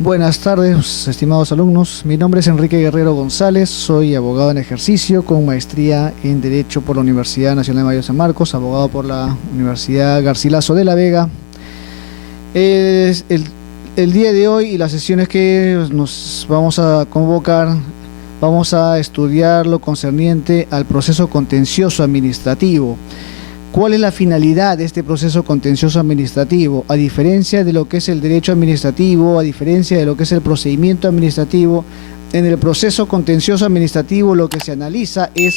Buenas tardes, estimados alumnos. Mi nombre es Enrique Guerrero González, soy abogado en ejercicio con maestría en Derecho por la Universidad Nacional de Mayor San Marcos, abogado por la Universidad Garcilaso de la Vega. El día de hoy y las sesiones que nos vamos a convocar, vamos a estudiar lo concerniente al proceso contencioso administrativo. ¿Cuál es la finalidad de este proceso contencioso administrativo? A diferencia de lo que es el derecho administrativo, a diferencia de lo que es el procedimiento administrativo, en el proceso contencioso administrativo lo que se analiza es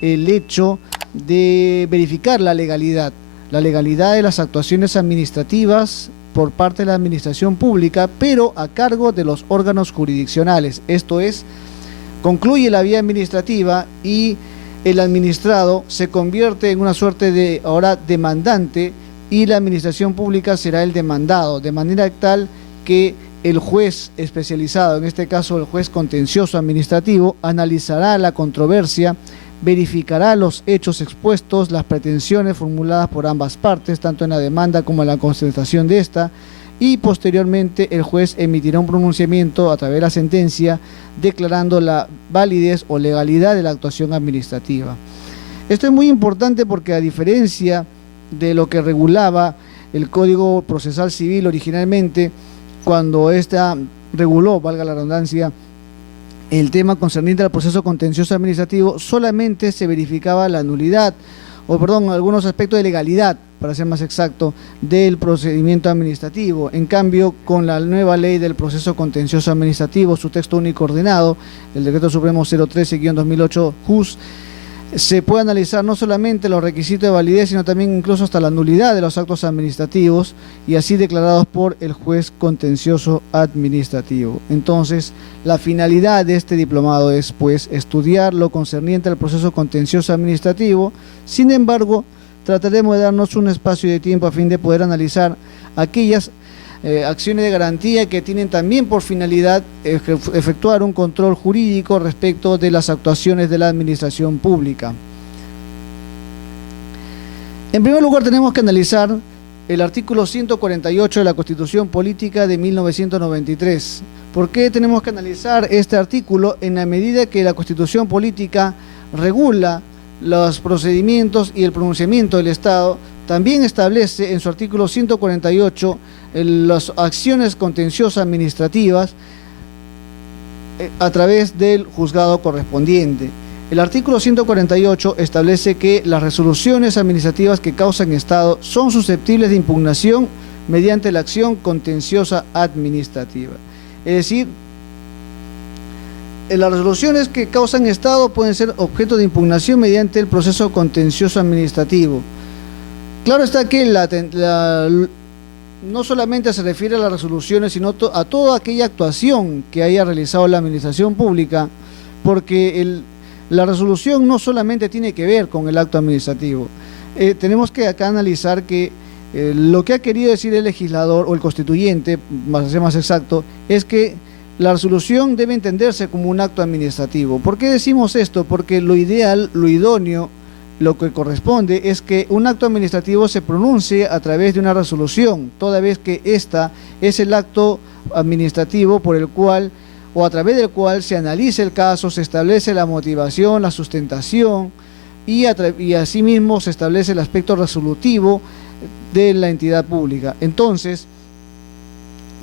el hecho de verificar la legalidad de las actuaciones administrativas por parte de la administración pública, pero a cargo de los órganos jurisdiccionales. Esto es, concluye la vía administrativa y el administrado se convierte en una suerte de ahora demandante y la administración pública será el demandado, de manera tal que el juez especializado, en este caso el juez contencioso administrativo, analizará la controversia, verificará los hechos expuestos, las pretensiones formuladas por ambas partes, tanto en la demanda como en la contestación de esta, y posteriormente el juez emitirá un pronunciamiento a través de la sentencia declarando la validez o legalidad de la actuación administrativa. Esto es muy importante porque, a diferencia de lo que regulaba el Código Procesal Civil originalmente, cuando ésta reguló, valga la redundancia, el tema concerniente al proceso contencioso administrativo, solamente se verificaba la nulidad, algunos aspectos de legalidad, para ser más exacto, del procedimiento administrativo. En cambio, con la nueva ley del proceso contencioso administrativo, su texto único ordenado, el Decreto Supremo 013-2008 JUS, se puede analizar no solamente los requisitos de validez, sino también incluso hasta la nulidad de los actos administrativos y así declarados por el juez contencioso administrativo. Entonces, la finalidad de este diplomado es, pues, estudiar lo concerniente al proceso contencioso administrativo. Sin embargo, trataremos de darnos un espacio de tiempo a fin de poder analizar aquellas acciones de garantía que tienen también por finalidad efectuar un control jurídico respecto de las actuaciones de la administración pública. En primer lugar, tenemos que analizar el artículo 148 de la Constitución Política de 1993. ¿Por qué tenemos que analizar este artículo? En la medida que la Constitución Política regula los procedimientos y el pronunciamiento del Estado, también establece en su artículo 148 las acciones contenciosas administrativas a través del juzgado correspondiente. El artículo 148 establece que las resoluciones administrativas que causan Estado son susceptibles de impugnación mediante la acción contenciosa administrativa. Es decir, las resoluciones que causan Estado pueden ser objeto de impugnación mediante el proceso contencioso administrativo. Claro está que no solamente se refiere a las resoluciones, sino a toda aquella actuación que haya realizado la administración pública, porque la resolución no solamente tiene que ver con el acto administrativo. Tenemos que acá analizar que lo que ha querido decir el legislador o el constituyente, para ser más exacto, es que la resolución debe entenderse como un acto administrativo. ¿Por qué decimos esto? Porque lo ideal, lo idóneo, lo que corresponde es que un acto administrativo se pronuncie a través de una resolución, toda vez que esta es el acto administrativo por el cual o a través del cual se analiza el caso, se establece la motivación, la sustentación y asimismo se establece el aspecto resolutivo de la entidad pública. Entonces,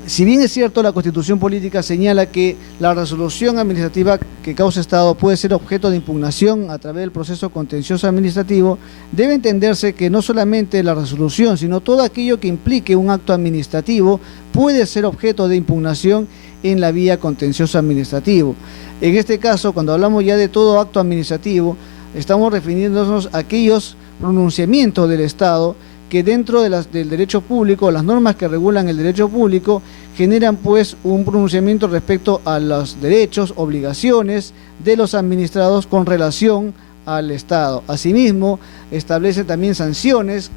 si bien es cierto, la Constitución Política señala que la resolución administrativa que causa Estado puede ser objeto de impugnación a través del proceso contencioso administrativo, debe entenderse que no solamente la resolución, sino todo aquello que implique un acto administrativo puede ser objeto de impugnación en la vía contencioso administrativo. En este caso, cuando hablamos ya de todo acto administrativo, estamos refiriéndonos a aquellos pronunciamientos del Estado que dentro del derecho público, las normas que regulan el derecho público, generan pues un pronunciamiento respecto a los derechos, obligaciones de los administrados con relación al Estado. Asimismo, establece también sanciones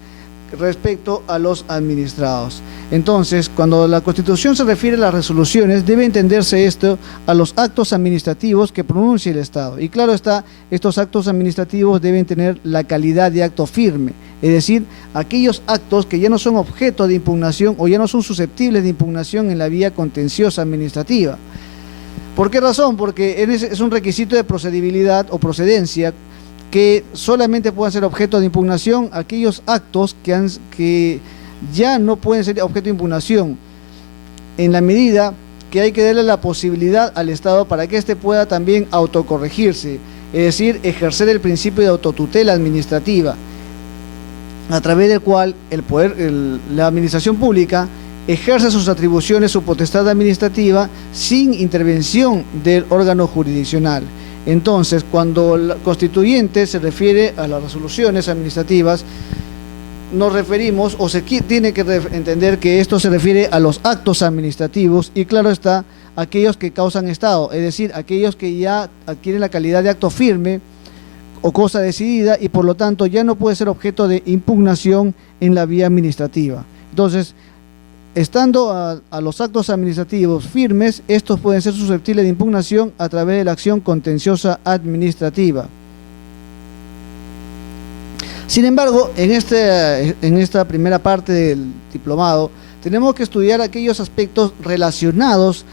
respecto a los administrados. Entonces, cuando la Constitución se refiere a las resoluciones, debe entenderse esto a los actos administrativos que pronuncia el Estado. Y claro está, estos actos administrativos deben tener la calidad de acto firme, es decir, aquellos actos que ya no son objeto de impugnación o ya no son susceptibles de impugnación en la vía contenciosa administrativa. ¿Por qué razón? Porque es un requisito de procedibilidad o procedencia que solamente pueden ser objeto de impugnación aquellos actos que ya no pueden ser objeto de impugnación, en la medida que hay que darle la posibilidad al Estado para que éste pueda también autocorregirse, es decir, ejercer el principio de autotutela administrativa, a través del cual la administración pública ejerce sus atribuciones, su potestad administrativa, sin intervención del órgano jurisdiccional. Entonces, cuando el constituyente se refiere a las resoluciones administrativas, nos referimos, o se tiene que entender que esto se refiere a los actos administrativos, y claro está, aquellos que causan estado, es decir, aquellos que ya adquieren la calidad de acto firme o cosa decidida, y por lo tanto ya no puede ser objeto de impugnación en la vía administrativa. Entonces, estando a los actos administrativos firmes, estos pueden ser susceptibles de impugnación a través de la acción contenciosa administrativa. Sin embargo, en esta primera parte del diplomado, tenemos que estudiar aquellos aspectos relacionados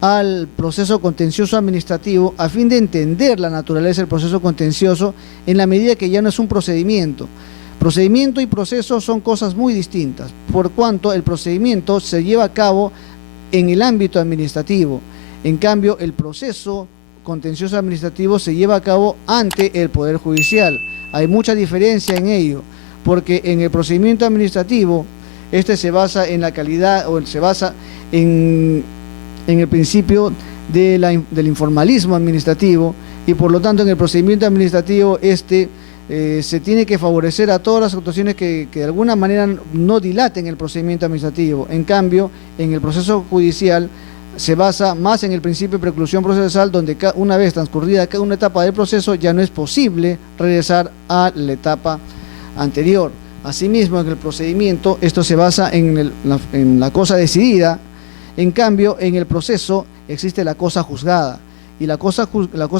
al proceso contencioso administrativo a fin de entender la naturaleza del proceso contencioso en la medida que ya no es un procedimiento. Procedimiento y proceso son cosas muy distintas, por cuanto el procedimiento se lleva a cabo en el ámbito administrativo. En cambio, el proceso contencioso administrativo se lleva a cabo ante el Poder Judicial. Hay mucha diferencia en ello, porque en el procedimiento administrativo, este se basa en la calidad, o se basa en el principio del informalismo administrativo, y por lo tanto en el procedimiento administrativo se tiene que favorecer a todas las actuaciones que de alguna manera no dilaten el procedimiento administrativo. En cambio, en el proceso judicial se basa más en el principio de preclusión procesal, donde una vez transcurrida cada una etapa del proceso ya no es posible regresar a la etapa anterior. Asimismo, en el procedimiento esto se basa en la cosa decidida. En cambio, en el proceso existe la cosa juzgada. Y la cosa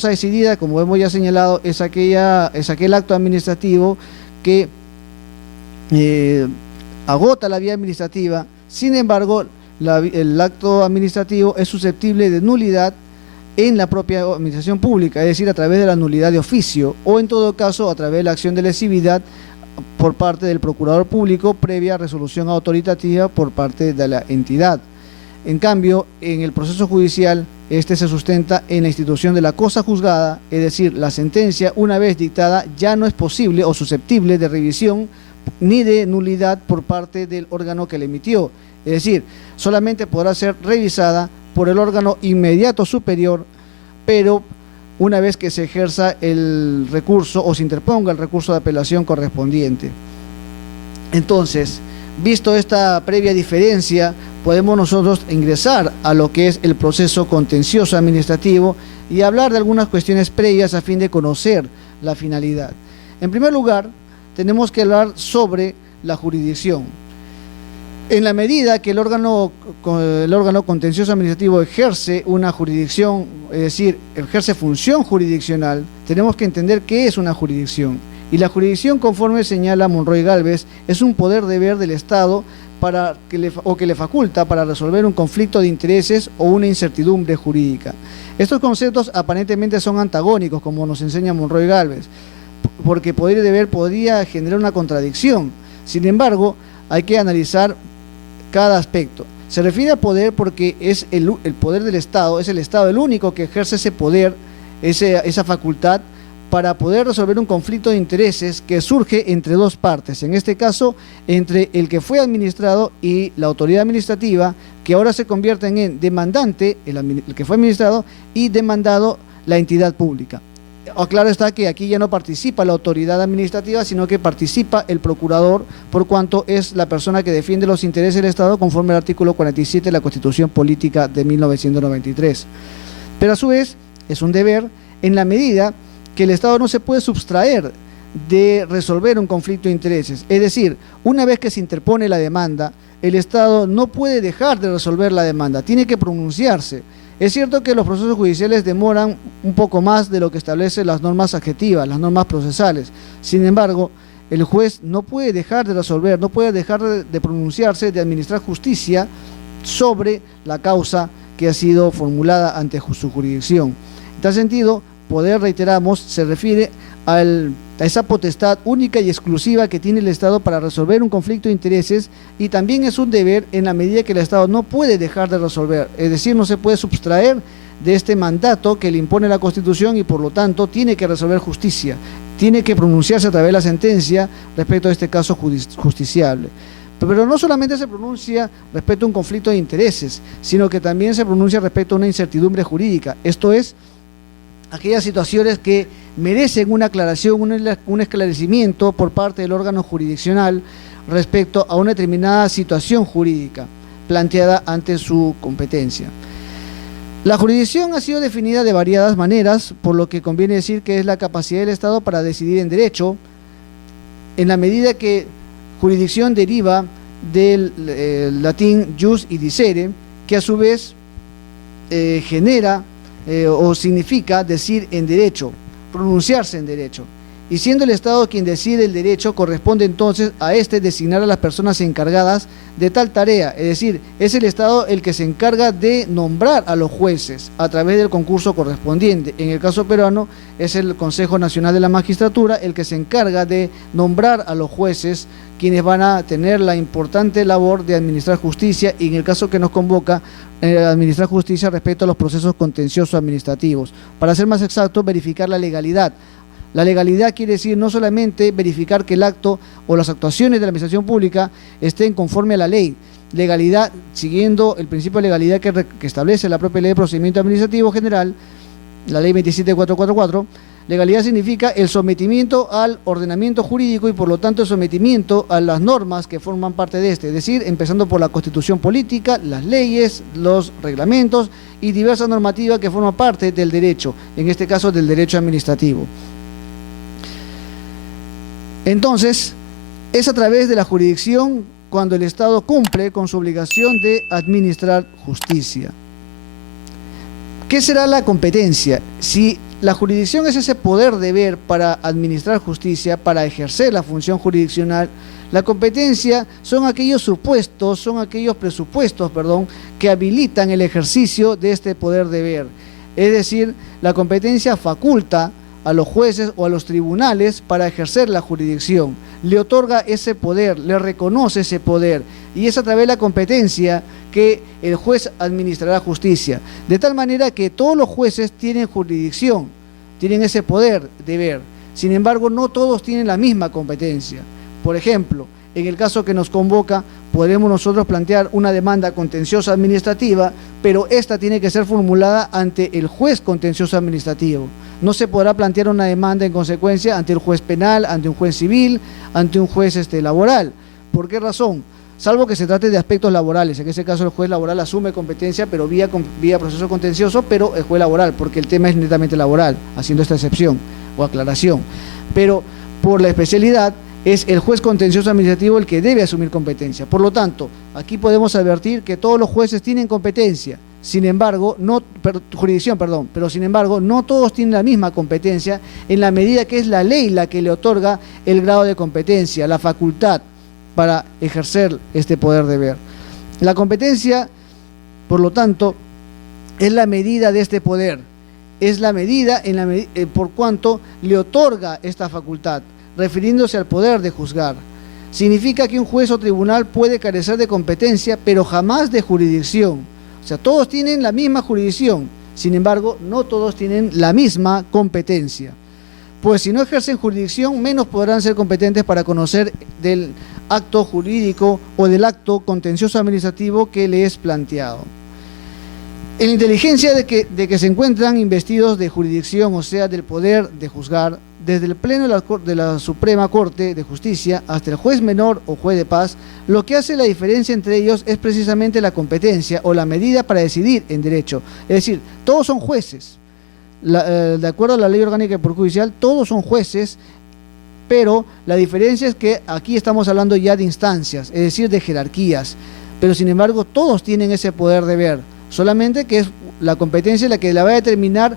decidida, como hemos ya señalado, es aquel acto administrativo que agota la vía administrativa. Sin embargo, el acto administrativo es susceptible de nulidad en la propia administración pública, es decir, a través de la nulidad de oficio, o en todo caso a través de la acción de lesividad por parte del procurador público previa resolución autoritativa por parte de la entidad. En cambio, en el proceso judicial, este se sustenta en la institución de la cosa juzgada, es decir, la sentencia, una vez dictada, ya no es posible o susceptible de revisión ni de nulidad por parte del órgano que la emitió. Es decir, solamente podrá ser revisada por el órgano inmediato superior, pero una vez que se ejerza el recurso o se interponga el recurso de apelación correspondiente. Entonces, visto esta previa diferencia, podemos nosotros ingresar a lo que es el proceso contencioso administrativo y hablar de algunas cuestiones previas a fin de conocer la finalidad. En primer lugar, tenemos que hablar sobre la jurisdicción. En la medida que el órgano contencioso administrativo ejerce una jurisdicción, es decir, ejerce función jurisdiccional, tenemos que entender qué es una jurisdicción. Y la jurisdicción, conforme señala Monroy Gálvez, es un poder deber del Estado que le faculta para resolver un conflicto de intereses o una incertidumbre jurídica. Estos conceptos aparentemente son antagónicos, como nos enseña Monroy Gálvez, porque poder y deber podría generar una contradicción. Sin embargo, hay que analizar cada aspecto. Se refiere a poder porque es el poder del Estado, es el Estado el único que ejerce ese poder, esa facultad, para poder resolver un conflicto de intereses que surge entre dos partes, en este caso entre el que fue administrado y la autoridad administrativa, que ahora se convierten en demandante, el que fue administrado, y demandado la entidad pública. Claro está que aquí ya no participa la autoridad administrativa, sino que participa el procurador, por cuanto es la persona que defiende los intereses del Estado conforme al artículo 47 de la Constitución Política de 1993. Pero a su vez es un deber en la medida que el Estado no se puede sustraer de resolver un conflicto de intereses. Es decir, una vez que se interpone la demanda, el Estado no puede dejar de resolver la demanda, tiene que pronunciarse. Es cierto que los procesos judiciales demoran un poco más de lo que establecen las normas adjetivas, las normas procesales. Sin embargo, el juez no puede dejar de resolver, no puede dejar de pronunciarse, de administrar justicia sobre la causa que ha sido formulada ante su jurisdicción. En tal sentido, poder, reiteramos, se refiere a esa potestad única y exclusiva que tiene el Estado para resolver un conflicto de intereses, y también es un deber en la medida que el Estado no puede dejar de resolver, es decir, no se puede sustraer de este mandato que le impone la Constitución y por lo tanto tiene que resolver justicia, tiene que pronunciarse a través de la sentencia respecto a este caso justiciable. Pero no solamente se pronuncia respecto a un conflicto de intereses, sino que también se pronuncia respecto a una incertidumbre jurídica, esto es, aquellas situaciones que merecen una aclaración, un esclarecimiento por parte del órgano jurisdiccional respecto a una determinada situación jurídica planteada ante su competencia. La jurisdicción ha sido definida de variadas maneras, por lo que conviene decir que es la capacidad del Estado para decidir en derecho, en la medida que jurisdicción deriva del latín jus y dicere, que a su vez genera o significa decir en derecho, pronunciarse en derecho. Y siendo el Estado quien decide el derecho, corresponde entonces a este designar a las personas encargadas de tal tarea, es decir, es el Estado el que se encarga de nombrar a los jueces a través del concurso correspondiente. En el caso peruano es el Consejo Nacional de la Magistratura el que se encarga de nombrar a los jueces, quienes van a tener la importante labor de administrar justicia y en el caso que nos convoca, administrar justicia respecto a los procesos contenciosos administrativos. Para ser más exacto, verificar la legalidad. La legalidad quiere decir no solamente verificar que el acto o las actuaciones de la administración pública estén conforme a la ley, legalidad siguiendo el principio de legalidad que establece la propia Ley de Procedimiento Administrativo General, la Ley 27444. Legalidad significa el sometimiento al ordenamiento jurídico y por lo tanto el sometimiento a las normas que forman parte de este, es decir, empezando por la Constitución política, las leyes, los reglamentos y diversas normativas que forman parte del derecho, en este caso del derecho administrativo. Entonces, es a través de la jurisdicción cuando el Estado cumple con su obligación de administrar justicia. ¿Qué será la competencia? Si la jurisdicción es ese poder deber para administrar justicia, para ejercer la función jurisdiccional, la competencia son aquellos supuestos, son aquellos presupuestos, que habilitan el ejercicio de este poder deber. Es decir, la competencia faculta a los jueces o a los tribunales para ejercer la jurisdicción, le otorga ese poder, le reconoce ese poder y es a través de la competencia que el juez administrará justicia, de tal manera que todos los jueces tienen jurisdicción, tienen ese poder deber, sin embargo no todos tienen la misma competencia. Por ejemplo, en el caso que nos convoca, podemos nosotros plantear una demanda contenciosa administrativa, pero esta tiene que ser formulada ante el juez contencioso administrativo. No se podrá plantear una demanda en consecuencia ante el juez penal, ante un juez civil, ante un juez laboral. ¿Por qué razón? Salvo que se trate de aspectos laborales. En ese caso el juez laboral asume competencia, pero vía proceso contencioso, pero el juez laboral, porque el tema es netamente laboral, haciendo esta excepción o aclaración. Pero por la especialidad, es el juez contencioso administrativo el que debe asumir competencia. Por lo tanto, aquí podemos advertir que todos los jueces tienen competencia, sin embargo, pero sin embargo, no todos tienen la misma competencia en la medida que es la ley la que le otorga el grado de competencia, la facultad para ejercer este poder deber. La competencia, por lo tanto, es la medida de este poder, es la medida por cuanto le otorga esta facultad, refiriéndose al poder de juzgar. Significa que un juez o tribunal puede carecer de competencia, pero jamás de jurisdicción. O sea, todos tienen la misma jurisdicción, sin embargo, no todos tienen la misma competencia. Pues si no ejercen jurisdicción, menos podrán ser competentes para conocer del acto jurídico o del acto contencioso administrativo que le es planteado. En la inteligencia de que se encuentran investidos de jurisdicción, o sea, del poder de juzgar, desde el Pleno de la Suprema Corte de Justicia hasta el juez menor o juez de paz, lo que hace la diferencia entre ellos es precisamente la competencia o la medida para decidir en derecho. Es decir, todos son jueces. De acuerdo a la Ley Orgánica del Poder Judicial, todos son jueces pero la diferencia es que aquí estamos hablando ya de instancias, es decir, de jerarquías, pero sin embargo todos tienen ese poder de ver, solamente que es la competencia la que la va a determinar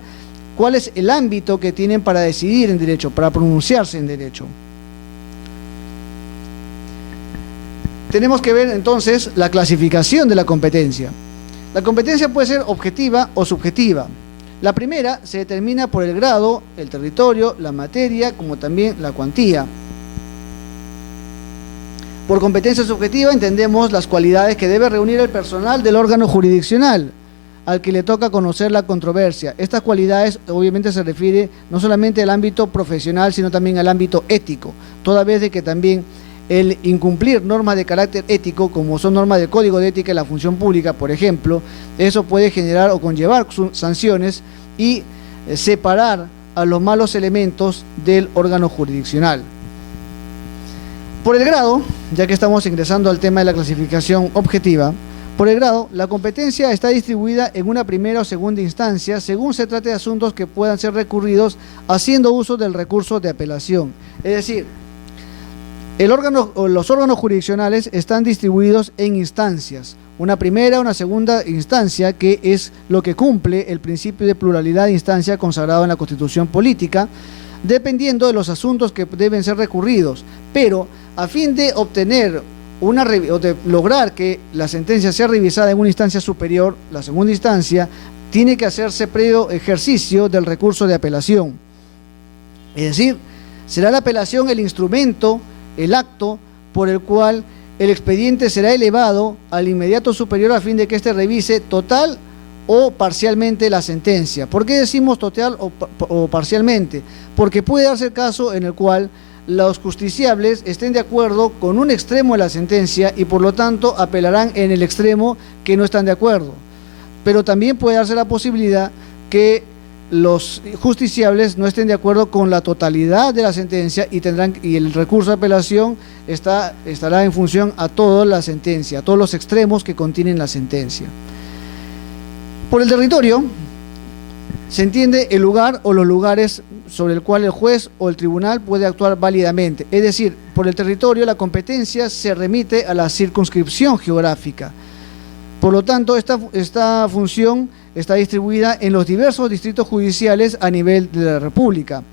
cuál es el ámbito que tienen para decidir en derecho, para pronunciarse en derecho. Tenemos que ver entonces la clasificación de la competencia. La competencia puede ser objetiva o subjetiva. La primera se determina por el grado, el territorio, la materia, como también la cuantía. Por competencia subjetiva entendemos las cualidades que debe reunir el personal del órgano jurisdiccional al que le toca conocer la controversia. Estas cualidades obviamente se refiere no solamente al ámbito profesional, sino también al ámbito ético, toda vez de que también el incumplir normas de carácter ético, como son normas del Código de Ética de la Función Pública, por ejemplo, eso puede generar o conllevar sanciones y separar a los malos elementos del órgano jurisdiccional. Por el grado, ya que estamos ingresando al tema de la clasificación objetiva, por el grado, la competencia está distribuida en una primera o segunda instancia según se trate de asuntos que puedan ser recurridos haciendo uso del recurso de apelación. Es decir, los órganos jurisdiccionales están distribuidos en instancias, una primera, una segunda instancia, que es lo que cumple el principio de pluralidad de instancia consagrado en la Constitución Política, dependiendo de los asuntos que deben ser recurridos, pero a fin de obtener o de lograr que la sentencia sea revisada en una instancia superior, la segunda instancia, tiene que hacerse previo ejercicio del recurso de apelación. Es decir, será la apelación el instrumento, el acto por el cual el expediente será elevado al inmediato superior a fin de que éste revise total o parcialmente la sentencia. ¿Por qué decimos total o parcialmente? Porque puede darse el caso en el cual los justiciables estén de acuerdo con un extremo de la sentencia y por lo tanto apelarán en el extremo que no están de acuerdo. Pero también puede darse la posibilidad que los justiciables no estén de acuerdo con la totalidad de la sentencia y el recurso de apelación estará en función a toda la sentencia, a todos los extremos que contienen la sentencia. Por el territorio se entiende el lugar o los lugares sobre el cual el juez o el tribunal puede actuar válidamente. Es decir, por el territorio la competencia se remite a la circunscripción geográfica. Por lo tanto, esta función está distribuida en los diversos distritos judiciales a nivel de la República.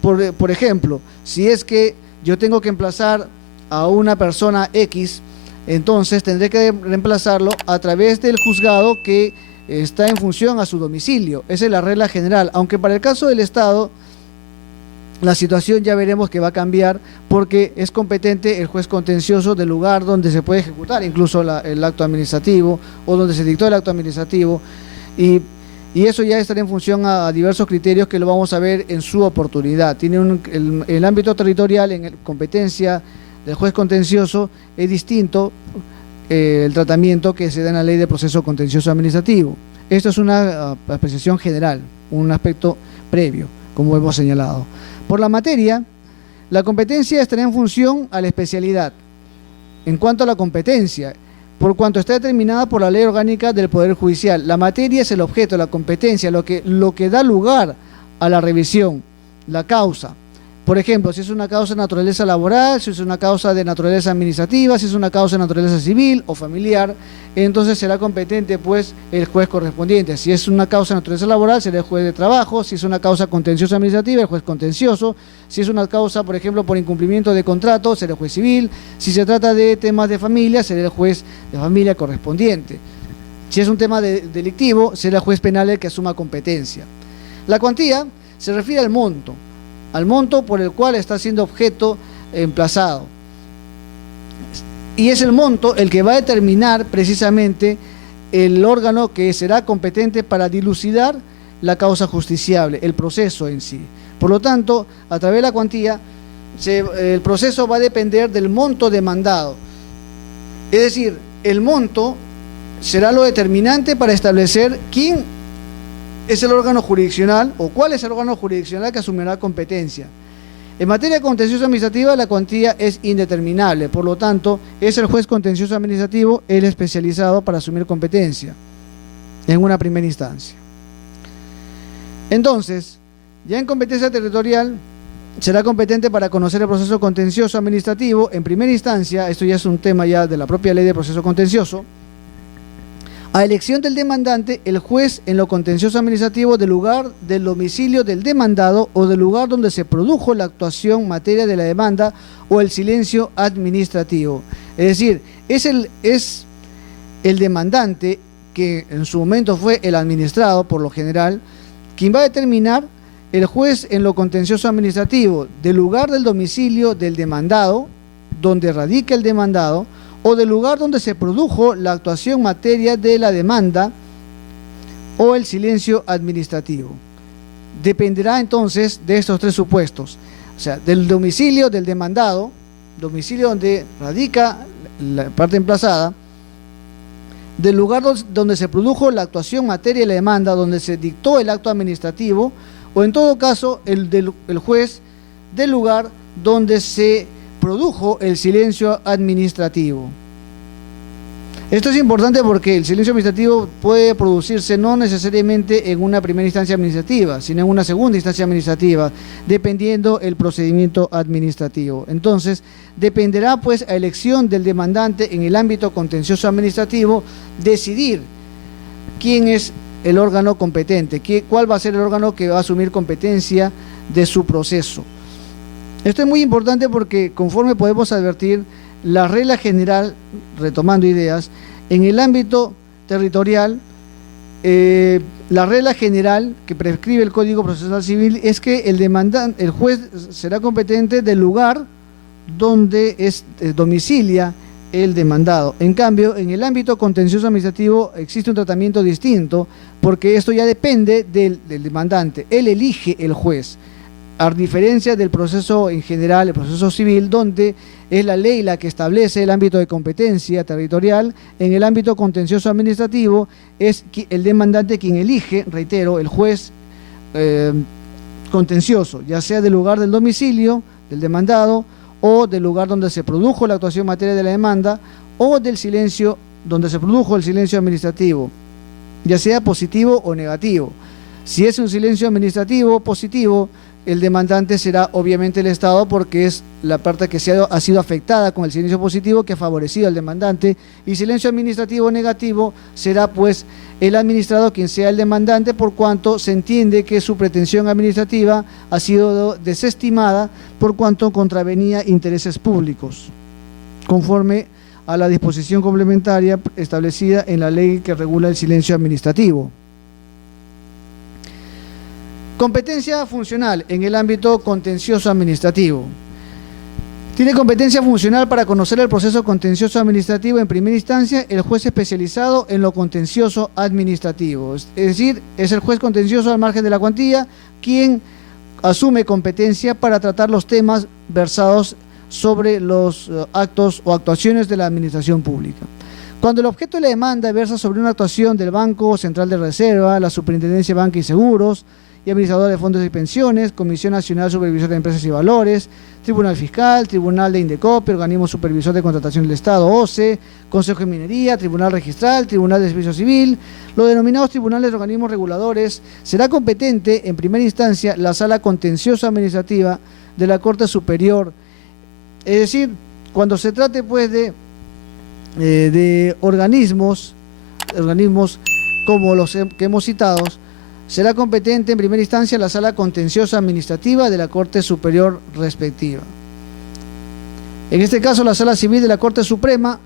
Por ejemplo, si es que yo tengo que emplazar a una persona X, entonces tendré que reemplazarlo a través del juzgado que está en función a su domicilio. Esa es la regla general, aunque para el caso del Estado la situación ya veremos que va a cambiar porque es competente el juez contencioso del lugar donde se puede ejecutar incluso el acto administrativo o donde se dictó el acto administrativo y eso ya estará en función a diversos criterios que lo vamos a ver en su oportunidad. Tiene el ámbito territorial en competencia del juez contencioso es distinto el tratamiento que se da en la Ley de Proceso Contencioso Administrativo. Esto es una apreciación general, un aspecto previo, como hemos señalado. Por la materia, la competencia estará en función a la especialidad. En cuanto a la competencia, por cuanto está determinada por la Ley Orgánica del Poder Judicial, la materia es el objeto, la competencia, lo que da lugar a la revisión, la causa. Por ejemplo, si es una causa de naturaleza laboral, si es una causa de naturaleza administrativa, si es una causa de naturaleza civil o familiar, entonces será competente pues el juez correspondiente. Si es una causa de naturaleza laboral, será el juez de trabajo. Si es una causa contenciosa administrativa, el juez contencioso. Si es una causa, por ejemplo, por incumplimiento de contrato, será el juez civil. Si se trata de temas de familia, será el juez de familia correspondiente. Si es un tema delictivo, será el juez penal el que asuma competencia. La cuantía se refiere al monto por el cual está siendo objeto emplazado. Y es el monto el que va a determinar precisamente el órgano que será competente para dilucidar la causa justiciable, el proceso en sí. Por lo tanto, a través de la cuantía, el proceso va a depender del monto demandado. Es decir, el monto será lo determinante para establecer quién es el órgano jurisdiccional o cuál es el órgano jurisdiccional que asumirá competencia. En materia contencioso administrativa la cuantía es indeterminable, por lo tanto es el juez contencioso administrativo el especializado para asumir competencia en una primera instancia. Entonces, ya en competencia territorial será competente para conocer el proceso contencioso administrativo. En primera instancia, esto ya es un tema ya de la propia ley de proceso contencioso, a elección del demandante, el juez en lo contencioso administrativo del lugar del domicilio del demandado o del lugar donde se produjo la actuación materia de la demanda o el silencio administrativo. Es decir, es el demandante, que en su momento fue el administrado por lo general, quien va a determinar, el juez en lo contencioso administrativo, del lugar del domicilio del demandado, donde radica el demandado, o del lugar donde se produjo la actuación materia de la demanda o el silencio administrativo. Dependerá entonces de estos tres supuestos, o sea, del domicilio del demandado, domicilio donde radica la parte emplazada, del lugar donde se produjo la actuación materia de la demanda, donde se dictó el acto administrativo, o en todo caso el juez del lugar donde se produjo el silencio administrativo. Esto es importante porque el silencio administrativo puede producirse no necesariamente en una primera instancia administrativa, sino en una segunda instancia administrativa, dependiendo el procedimiento administrativo. Entonces, dependerá pues a elección del demandante en el ámbito contencioso administrativo decidir quién es el órgano competente, cuál va a ser el órgano que va a asumir competencia de su proceso. Esto es muy importante porque, conforme podemos advertir, la regla general, retomando ideas, en el ámbito territorial, la regla general que prescribe el Código Procesal Civil es que el juez será competente del lugar donde domicilia el demandado. En cambio, en el ámbito contencioso administrativo existe un tratamiento distinto, porque esto ya depende del demandante. Él elige el juez, a diferencia del proceso en general, el proceso civil, donde es la ley la que establece el ámbito de competencia territorial. En el ámbito contencioso administrativo es el demandante quien elige, reitero, el juez contencioso, ya sea del lugar del domicilio del demandado, o del lugar donde se produjo la actuación materia de la demanda, o del silencio, donde se produjo el silencio administrativo, ya sea positivo o negativo. Si es un silencio administrativo positivo, el demandante será obviamente el Estado, porque es la parte que ha sido afectada con el silencio positivo, que ha favorecido al demandante, y silencio administrativo negativo será pues el administrado quien sea el demandante, por cuanto se entiende que su pretensión administrativa ha sido desestimada por cuanto contravenía intereses públicos, conforme a la disposición complementaria establecida en la ley que regula el silencio administrativo. Competencia funcional en el ámbito contencioso administrativo. Tiene competencia funcional para conocer el proceso contencioso administrativo en primera instancia el juez especializado en lo contencioso administrativo. Es decir, es el juez contencioso al margen de la cuantía quien asume competencia para tratar los temas versados sobre los actos o actuaciones de la administración pública. Cuando el objeto de la demanda versa sobre una actuación del Banco Central de Reserva, la Superintendencia de Banca y Seguros, y Administrador de Fondos y Pensiones, Comisión Nacional Supervisor de Empresas y Valores, Tribunal Fiscal, Tribunal de Indecopi, Organismo Supervisor de Contratación del Estado, OCE, Consejo de Minería, Tribunal Registral, Tribunal de Servicio Civil, los denominados tribunales de organismos reguladores, será competente en primera instancia la Sala Contenciosa Administrativa de la Corte Superior. Es decir, cuando se trate pues de organismos como los que hemos citado, será competente en primera instancia la Sala Contenciosa Administrativa de la Corte Superior respectiva. En este caso, la Sala Civil de la Corte Suprema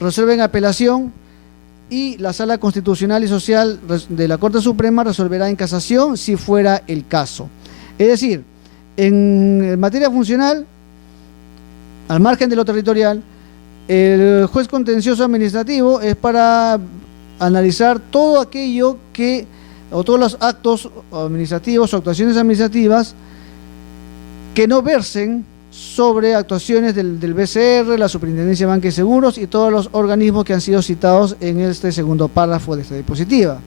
resuelve en apelación, y la Sala Constitucional y Social de la Corte Suprema resolverá en casación si fuera el caso. Es decir, en materia funcional, al margen de lo territorial, el juez contencioso administrativo es para analizar todo aquello o todos los actos administrativos o actuaciones administrativas que no versen sobre actuaciones del BCR, la Superintendencia de Banca y Seguros y todos los organismos que han sido citados en este segundo párrafo de esta diapositiva.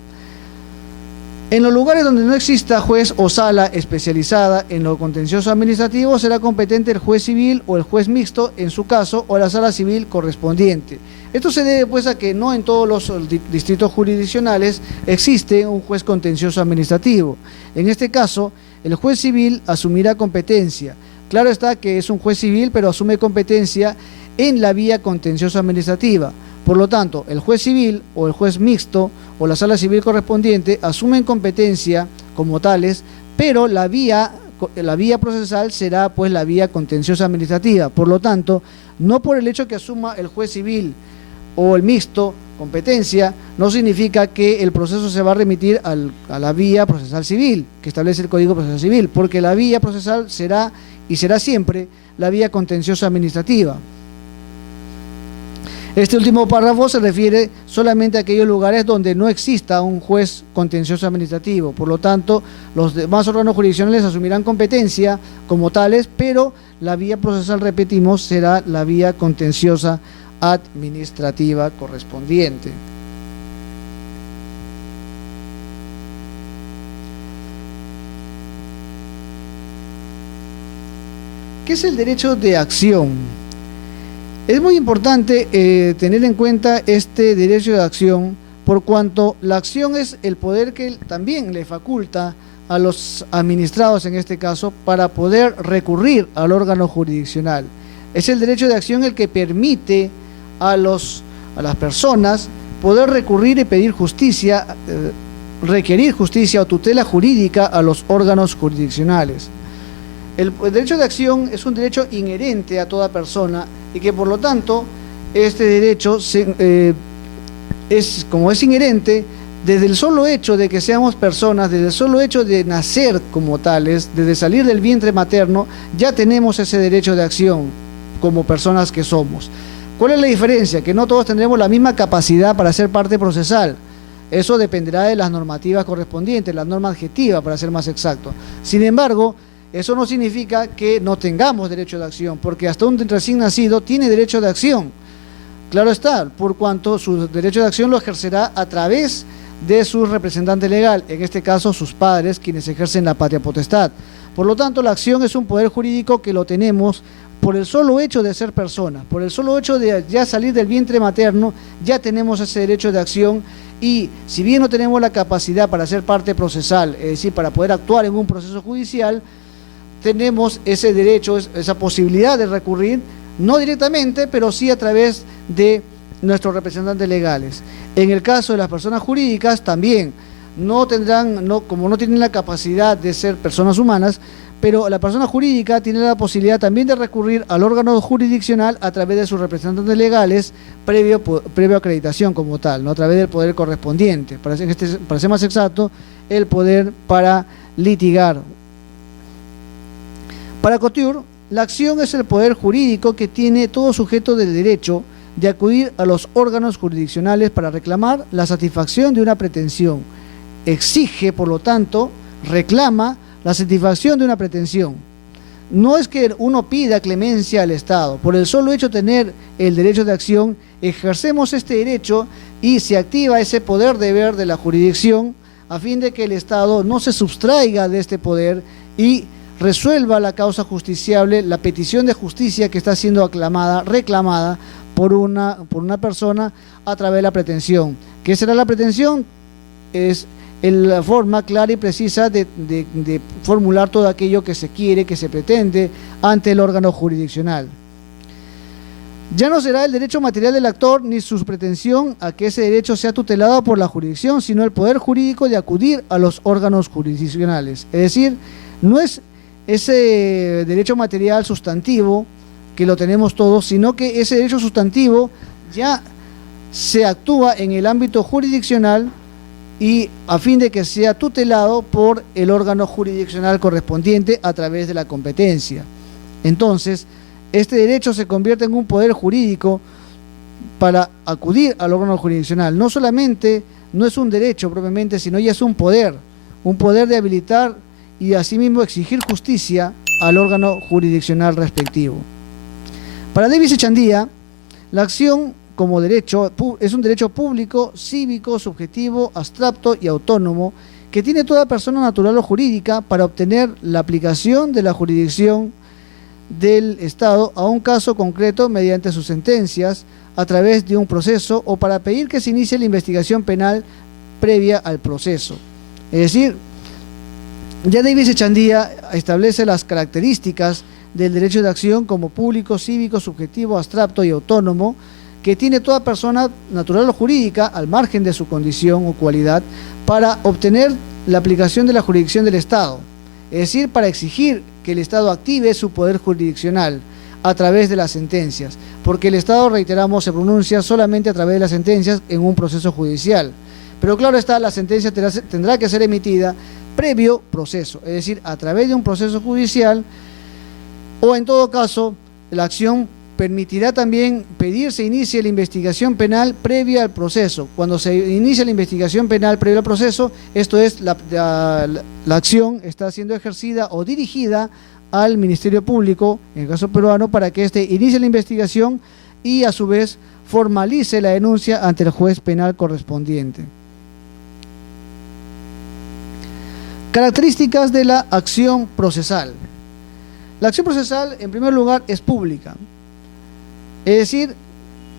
En los lugares donde no exista juez o sala especializada en lo contencioso administrativo, será competente el juez civil o el juez mixto en su caso, o la sala civil correspondiente. Esto se debe pues a que no en todos los distritos jurisdiccionales existe un juez contencioso administrativo. En este caso, el juez civil asumirá competencia. Claro está que es un juez civil, pero asume competencia en la vía contenciosa administrativa. Por lo tanto, el juez civil o el juez mixto o la sala civil correspondiente asumen competencia como tales, pero la vía procesal será pues la vía contenciosa administrativa. Por lo tanto, no por el hecho que asuma el juez civil o el mixto competencia, no significa que el proceso se va a remitir a la vía procesal civil, que establece el Código Procesal Civil, porque la vía procesal será y será siempre la vía contenciosa administrativa. Este último párrafo se refiere solamente a aquellos lugares donde no exista un juez contencioso administrativo. Por lo tanto, los demás órganos jurisdiccionales asumirán competencia como tales, pero la vía procesal, repetimos, será la vía contenciosa administrativa correspondiente. ¿Qué es el derecho de acción? Es muy importante tener en cuenta este derecho de acción, por cuanto la acción es el poder que también le faculta a los administrados, en este caso, para poder recurrir al órgano jurisdiccional. Es el derecho de acción el que permite a las personas poder recurrir y pedir justicia, requerir justicia o tutela jurídica a los órganos jurisdiccionales. El derecho de acción es un derecho inherente a toda persona y que por lo tanto este derecho como es inherente, desde el solo hecho de que seamos personas, desde el solo hecho de nacer como tales, desde salir del vientre materno, ya tenemos ese derecho de acción como personas que somos. ¿Cuál es la diferencia? Que no todos tendremos la misma capacidad para ser parte procesal. Eso dependerá de las normativas correspondientes, la norma adjetiva para ser más exacto. Sin embargo, eso no significa que no tengamos derecho de acción, porque hasta un recién nacido tiene derecho de acción. Claro está, por cuanto su derecho de acción lo ejercerá a través de su representante legal, en este caso sus padres, quienes ejercen la patria potestad. Por lo tanto, la acción es un poder jurídico que lo tenemos por el solo hecho de ser persona, por el solo hecho de ya salir del vientre materno, ya tenemos ese derecho de acción y si bien no tenemos la capacidad para ser parte procesal, es decir, para poder actuar en un proceso judicial, tenemos ese derecho, esa posibilidad de recurrir, no directamente, pero sí a través de nuestros representantes legales. En el caso de las personas jurídicas también, como no tienen la capacidad de ser personas humanas, pero la persona jurídica tiene la posibilidad también de recurrir al órgano jurisdiccional a través de sus representantes legales, previo acreditación como tal, ¿no? A través del poder correspondiente, para ser más exacto, el poder para litigar. Para Couture, la acción es el poder jurídico que tiene todo sujeto del derecho de acudir a los órganos jurisdiccionales para reclamar la satisfacción de una pretensión. Exige, por lo tanto, reclama la satisfacción de una pretensión. No es que uno pida clemencia al Estado. Por el solo hecho de tener el derecho de acción, ejercemos este derecho y se activa ese poder deber de la jurisdicción a fin de que el Estado no se sustraiga de este poder y resuelva la causa justiciable, la petición de justicia que está siendo reclamada por una persona a través de la pretensión. ¿Qué será la pretensión? Es la forma clara y precisa de formular todo aquello que se quiere, que se pretende ante el órgano jurisdiccional. Ya no será el derecho material del actor ni su pretensión a que ese derecho sea tutelado por la jurisdicción, sino el poder jurídico de acudir a los órganos jurisdiccionales. Es decir, no es ese derecho material sustantivo que lo tenemos todos, sino que ese derecho sustantivo ya se actúa en el ámbito jurisdiccional y a fin de que sea tutelado por el órgano jurisdiccional correspondiente a través de la competencia. Entonces, este derecho se convierte en un poder jurídico para acudir al órgano jurisdiccional. No solamente no es un derecho propiamente, sino ya es un poder de habilitar y asimismo exigir justicia al órgano jurisdiccional respectivo. Para Davis Echandía, la acción como derecho es un derecho público, cívico, subjetivo, abstracto y autónomo que tiene toda persona natural o jurídica para obtener la aplicación de la jurisdicción del Estado a un caso concreto mediante sus sentencias a través de un proceso o para pedir que se inicie la investigación penal previa al proceso. Es decir, Ya Davis Echandía establece las características del derecho de acción como público, cívico, subjetivo, abstracto y autónomo, que tiene toda persona natural o jurídica, al margen de su condición o cualidad, para obtener la aplicación de la jurisdicción del Estado, es decir, para exigir que el Estado active su poder jurisdiccional a través de las sentencias, porque el Estado, reiteramos, se pronuncia solamente a través de las sentencias en un proceso judicial. Pero claro está, la sentencia tendrá que ser emitida previo proceso, es decir, a través de un proceso judicial, o en todo caso, la acción permitirá también pedir se inicie la investigación penal previa al proceso. Cuando se inicia la investigación penal previa al proceso, esto es, la acción está siendo ejercida o dirigida al Ministerio Público, en el caso peruano, para que éste inicie la investigación y a su vez formalice la denuncia ante el juez penal correspondiente. Características de la acción procesal. La acción procesal, en primer lugar, es pública. Es decir,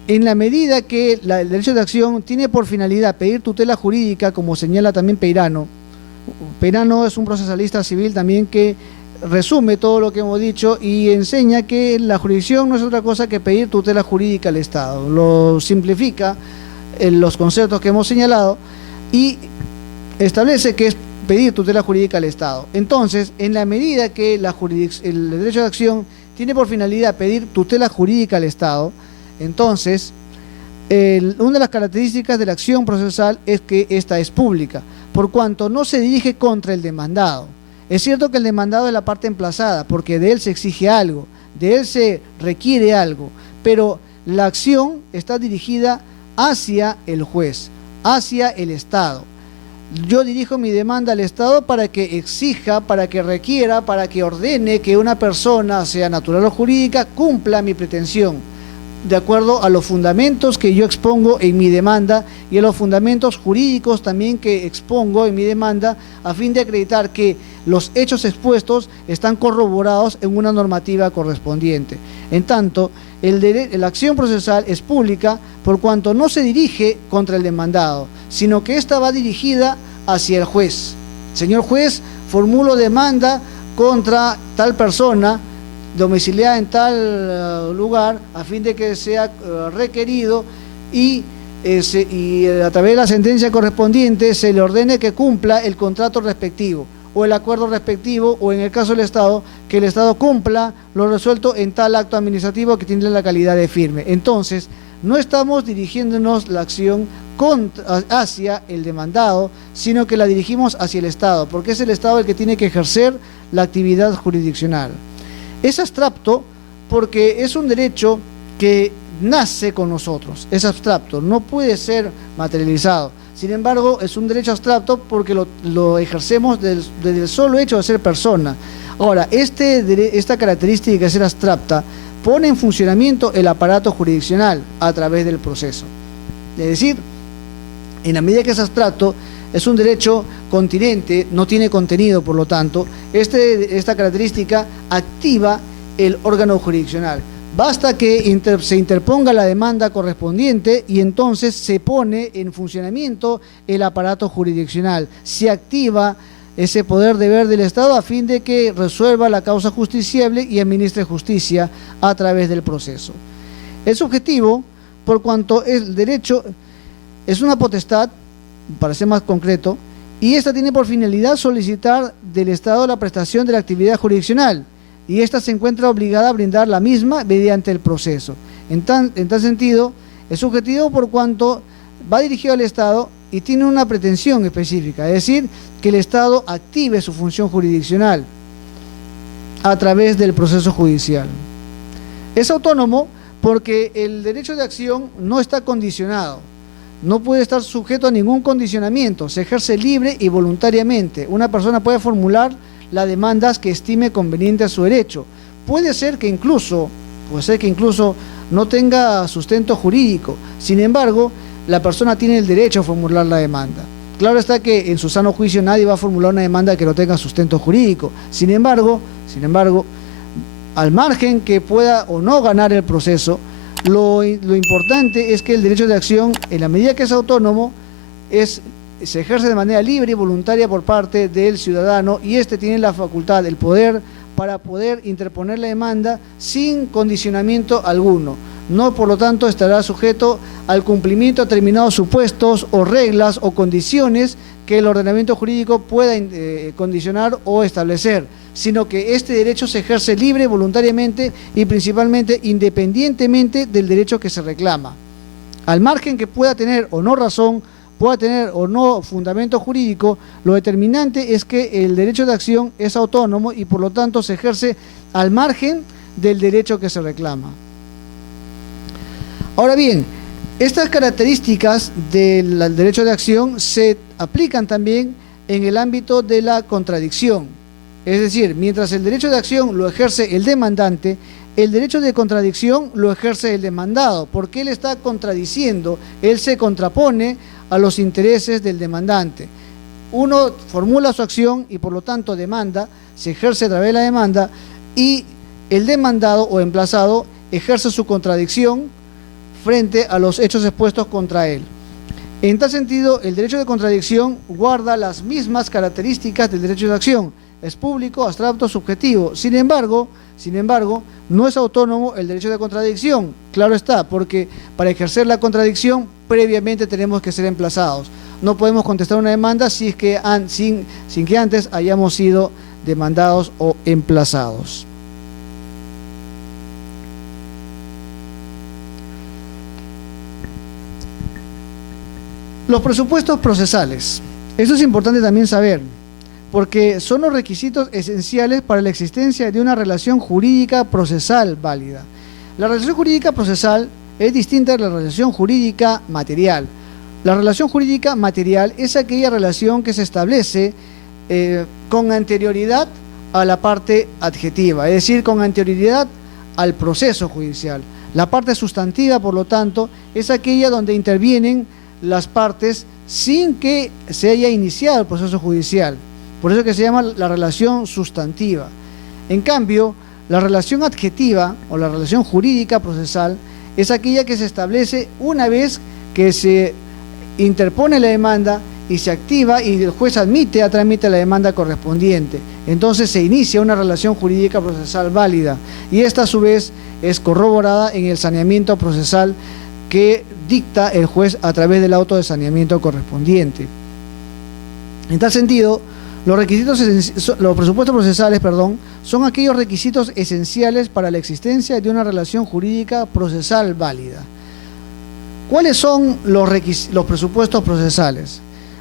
en la medida que el derecho de acción tiene por finalidad pedir tutela jurídica, como señala también Peirano. Peirano es un procesalista civil también que resume todo lo que hemos dicho y enseña que la jurisdicción no es otra cosa que pedir tutela jurídica al Estado. Lo simplifica en los conceptos que hemos señalado y establece que es pedir tutela jurídica al Estado. Entonces, en la medida que el derecho de acción tiene por finalidad pedir tutela jurídica al Estado, entonces, una de las características de la acción procesal es que esta es pública, por cuanto no se dirige contra el demandado. Es cierto que el demandado es la parte emplazada, porque de él se exige algo, de él se requiere algo, pero la acción está dirigida hacia el juez, hacia el Estado. Yo dirijo mi demanda al Estado para que exija, para que requiera, para que ordene que una persona, sea natural o jurídica, cumpla mi pretensión, de acuerdo a los fundamentos que yo expongo en mi demanda y a los fundamentos jurídicos también que expongo en mi demanda, a fin de acreditar que los hechos expuestos están corroborados en una normativa correspondiente. En tanto, la acción procesal es pública por cuanto no se dirige contra el demandado, sino que ésta va dirigida hacia el juez. Señor juez, formulo demanda contra tal persona domiciliada en tal lugar a fin de que sea requerido y a través de la sentencia correspondiente se le ordene que cumpla el contrato respectivo o el acuerdo respectivo, o en el caso del Estado, que el Estado cumpla lo resuelto en tal acto administrativo que tiene la calidad de firme. Entonces, no estamos dirigiéndonos la acción hacia el demandado, sino que la dirigimos hacia el Estado, porque es el Estado el que tiene que ejercer la actividad jurisdiccional. Es abstracto porque es un derecho que nace con nosotros, es abstracto, no puede ser materializado. Sin embargo, es un derecho abstracto porque lo ejercemos desde el solo hecho de ser persona. Ahora, esta característica de ser abstracta pone en funcionamiento el aparato jurisdiccional a través del proceso. Es decir, en la medida que es abstracto, es un derecho continente, no tiene contenido, por lo tanto, esta característica activa el órgano jurisdiccional. Basta que se interponga la demanda correspondiente y entonces se pone en funcionamiento el aparato jurisdiccional. Se activa ese poder deber del Estado a fin de que resuelva la causa justiciable y administre justicia a través del proceso. Es subjetivo por cuanto el derecho es una potestad, para ser más concreto, y esta tiene por finalidad solicitar del Estado la prestación de la actividad jurisdiccional, y ésta se encuentra obligada a brindar la misma mediante el proceso. En tal sentido, es subjetivo por cuanto va dirigido al Estado y tiene una pretensión específica, es decir, que el Estado active su función jurisdiccional a través del proceso judicial. Es autónomo porque el derecho de acción no está condicionado, no puede estar sujeto a ningún condicionamiento, se ejerce libre y voluntariamente. Una persona puede formular las demandas que estime conveniente a su derecho. Puede ser que incluso no tenga sustento jurídico. Sin embargo, la persona tiene el derecho a formular la demanda. Claro está que en su sano juicio nadie va a formular una demanda que no tenga sustento jurídico. Sin embargo, al margen que pueda o no ganar el proceso, lo importante es que el derecho de acción, en la medida que es autónomo, es se ejerce de manera libre y voluntaria por parte del ciudadano, y éste tiene la facultad, el poder, para poder interponer la demanda sin condicionamiento alguno. No, por lo tanto, estará sujeto al cumplimiento de determinados supuestos o reglas o condiciones que el ordenamiento jurídico pueda condicionar o establecer, sino que este derecho se ejerce libre, voluntariamente y principalmente independientemente del derecho que se reclama. Al margen que pueda tener o no razón, pueda tener o no fundamento jurídico, lo determinante es que el derecho de acción es autónomo y por lo tanto se ejerce al margen del derecho que se reclama. Ahora bien, estas características del derecho de acción se aplican también en el ámbito de la contradicción. Es decir, mientras el derecho de acción lo ejerce el demandante, el derecho de contradicción lo ejerce el demandado, porque él está contradiciendo, él se contrapone a los intereses del demandante. Uno formula su acción y por lo tanto demanda, se ejerce a través de la demanda, y el demandado o emplazado ejerce su contradicción frente a los hechos expuestos contra él. En tal sentido, el derecho de contradicción guarda las mismas características del derecho de acción. Es público, abstracto, subjetivo. Sin embargo, no es autónomo el derecho de contradicción. Claro está, porque para ejercer la contradicción previamente tenemos que ser emplazados. No podemos contestar una demanda sin que antes hayamos sido demandados o emplazados. Los presupuestos procesales. Esto es importante también saber, porque son los requisitos esenciales para la existencia de una relación jurídica procesal válida. La relación jurídica procesal es distinta de la relación jurídica material. La relación jurídica material es aquella relación que se establece con anterioridad a la parte adjetiva, es decir, con anterioridad al proceso judicial. La parte sustantiva, por lo tanto, es aquella donde intervienen las partes sin que se haya iniciado el proceso judicial. Por eso que se llama la relación sustantiva. En cambio, la relación adjetiva o la relación jurídica procesal es aquella que se establece una vez que se interpone la demanda y se activa y el juez admite a trámite la demanda correspondiente. Entonces se inicia una relación jurídica procesal válida y esta a su vez es corroborada en el saneamiento procesal que dicta el juez a través del auto de saneamiento correspondiente. En tal sentido, los presupuestos procesales, son aquellos requisitos esenciales para la existencia de una relación jurídica procesal válida. ¿Cuáles son los presupuestos procesales?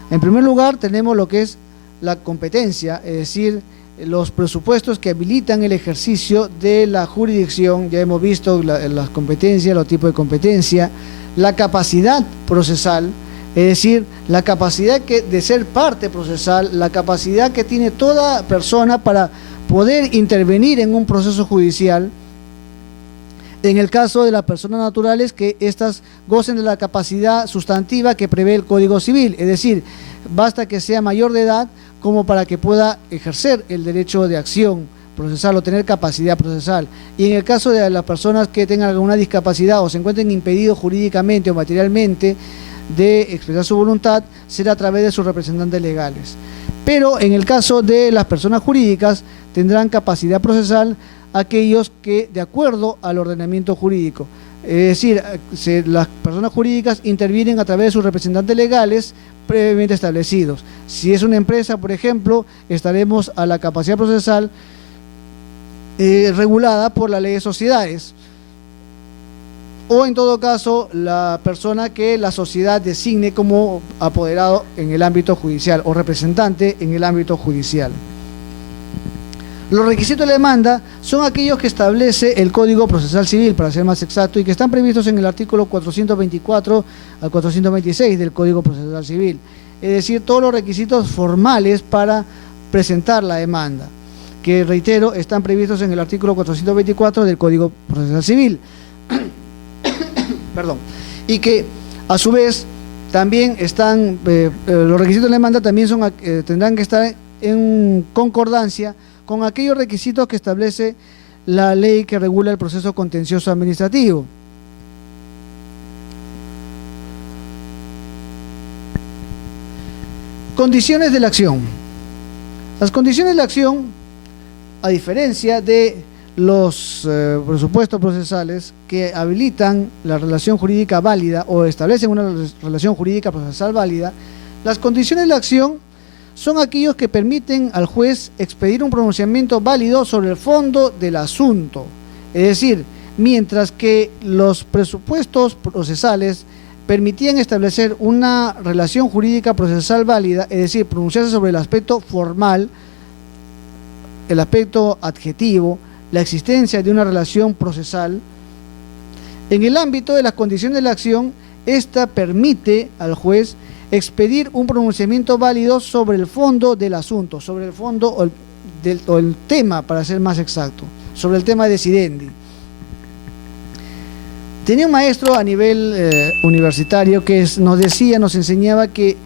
En primer lugar, tenemos lo que es la competencia, es decir, los presupuestos que habilitan el ejercicio de la jurisdicción. Ya hemos visto las competencias, los tipos de competencia, la capacidad procesal, es decir, la capacidad de ser parte procesal, la capacidad que tiene toda persona para poder intervenir en un proceso judicial. En el caso de las personas naturales, que éstas gocen de la capacidad sustantiva que prevé el Código Civil, es decir, basta que sea mayor de edad como para que pueda ejercer el derecho de acción procesal o tener capacidad procesal. Y en el caso de las personas que tengan alguna discapacidad o se encuentren impedidos jurídicamente o materialmente de expresar su voluntad, será a través de sus representantes legales. Pero en el caso de las personas jurídicas, tendrán capacidad procesal aquellos que, de acuerdo al ordenamiento jurídico, es decir, las personas jurídicas intervienen a través de sus representantes legales previamente establecidos. Si es una empresa, por ejemplo, estaremos a la capacidad procesal regulada por la ley de sociedades, o en todo caso la persona que la sociedad designe como apoderado en el ámbito judicial o representante en el ámbito judicial. Los requisitos de la demanda son aquellos que establece el Código Procesal Civil, para ser más exacto, y que están previstos en el artículo 424 al 426 del Código Procesal Civil. Es decir, todos los requisitos formales para presentar la demanda, que reitero, están previstos en el artículo 424 del Código Procesal Civil. Perdón. Y que a su vez también están, los requisitos de la demanda también tendrán que estar en concordancia con aquellos requisitos que establece la ley que regula el proceso contencioso administrativo. Condiciones de la acción. Las condiciones de la acción, a diferencia de los presupuestos procesales que habilitan la relación jurídica válida o establecen una relación jurídica procesal válida, las condiciones de la acción son aquellos que permiten al juez expedir un pronunciamiento válido sobre el fondo del asunto. Es decir, mientras que los presupuestos procesales permitían establecer una relación jurídica procesal válida, es decir, pronunciarse sobre el aspecto formal, el aspecto adjetivo, la existencia de una relación procesal. En el ámbito de las condiciones de la acción, esta permite al juez expedir un pronunciamiento válido sobre el fondo del asunto, sobre el fondo o el tema, para ser más exacto, sobre el tema decidendi. Tenía un maestro a nivel universitario que nos enseñaba que,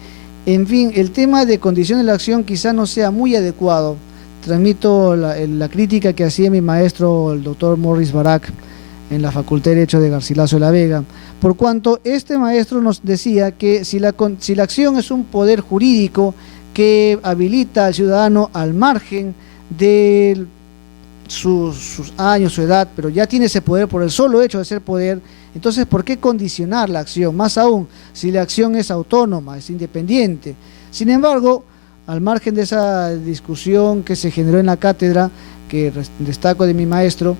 en fin, el tema de condiciones de la acción quizá no sea muy adecuado. Transmito la crítica que hacía mi maestro, el doctor Morris Barak, en la Facultad de Derecho de Garcilaso de la Vega, por cuanto este maestro nos decía que si la acción es un poder jurídico que habilita al ciudadano al margen de sus años, su edad, pero ya tiene ese poder por el solo hecho de ser poder, entonces ¿por qué condicionar la acción? Más aún, si la acción es autónoma, es independiente. Sin embargo, al margen de esa discusión que se generó en la cátedra, que destaco de mi maestro,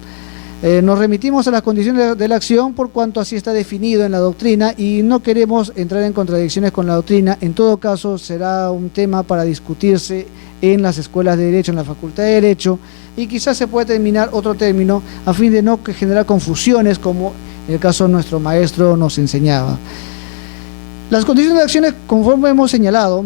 nos remitimos a las condiciones de la acción por cuanto así está definido en la doctrina y no queremos entrar en contradicciones con la doctrina. En todo caso, será un tema para discutirse en las escuelas de Derecho, en la Facultad de Derecho, y quizás se pueda terminar otro término a fin de no generar confusiones como en el caso nuestro maestro nos enseñaba. Las condiciones de acciones, conforme hemos señalado,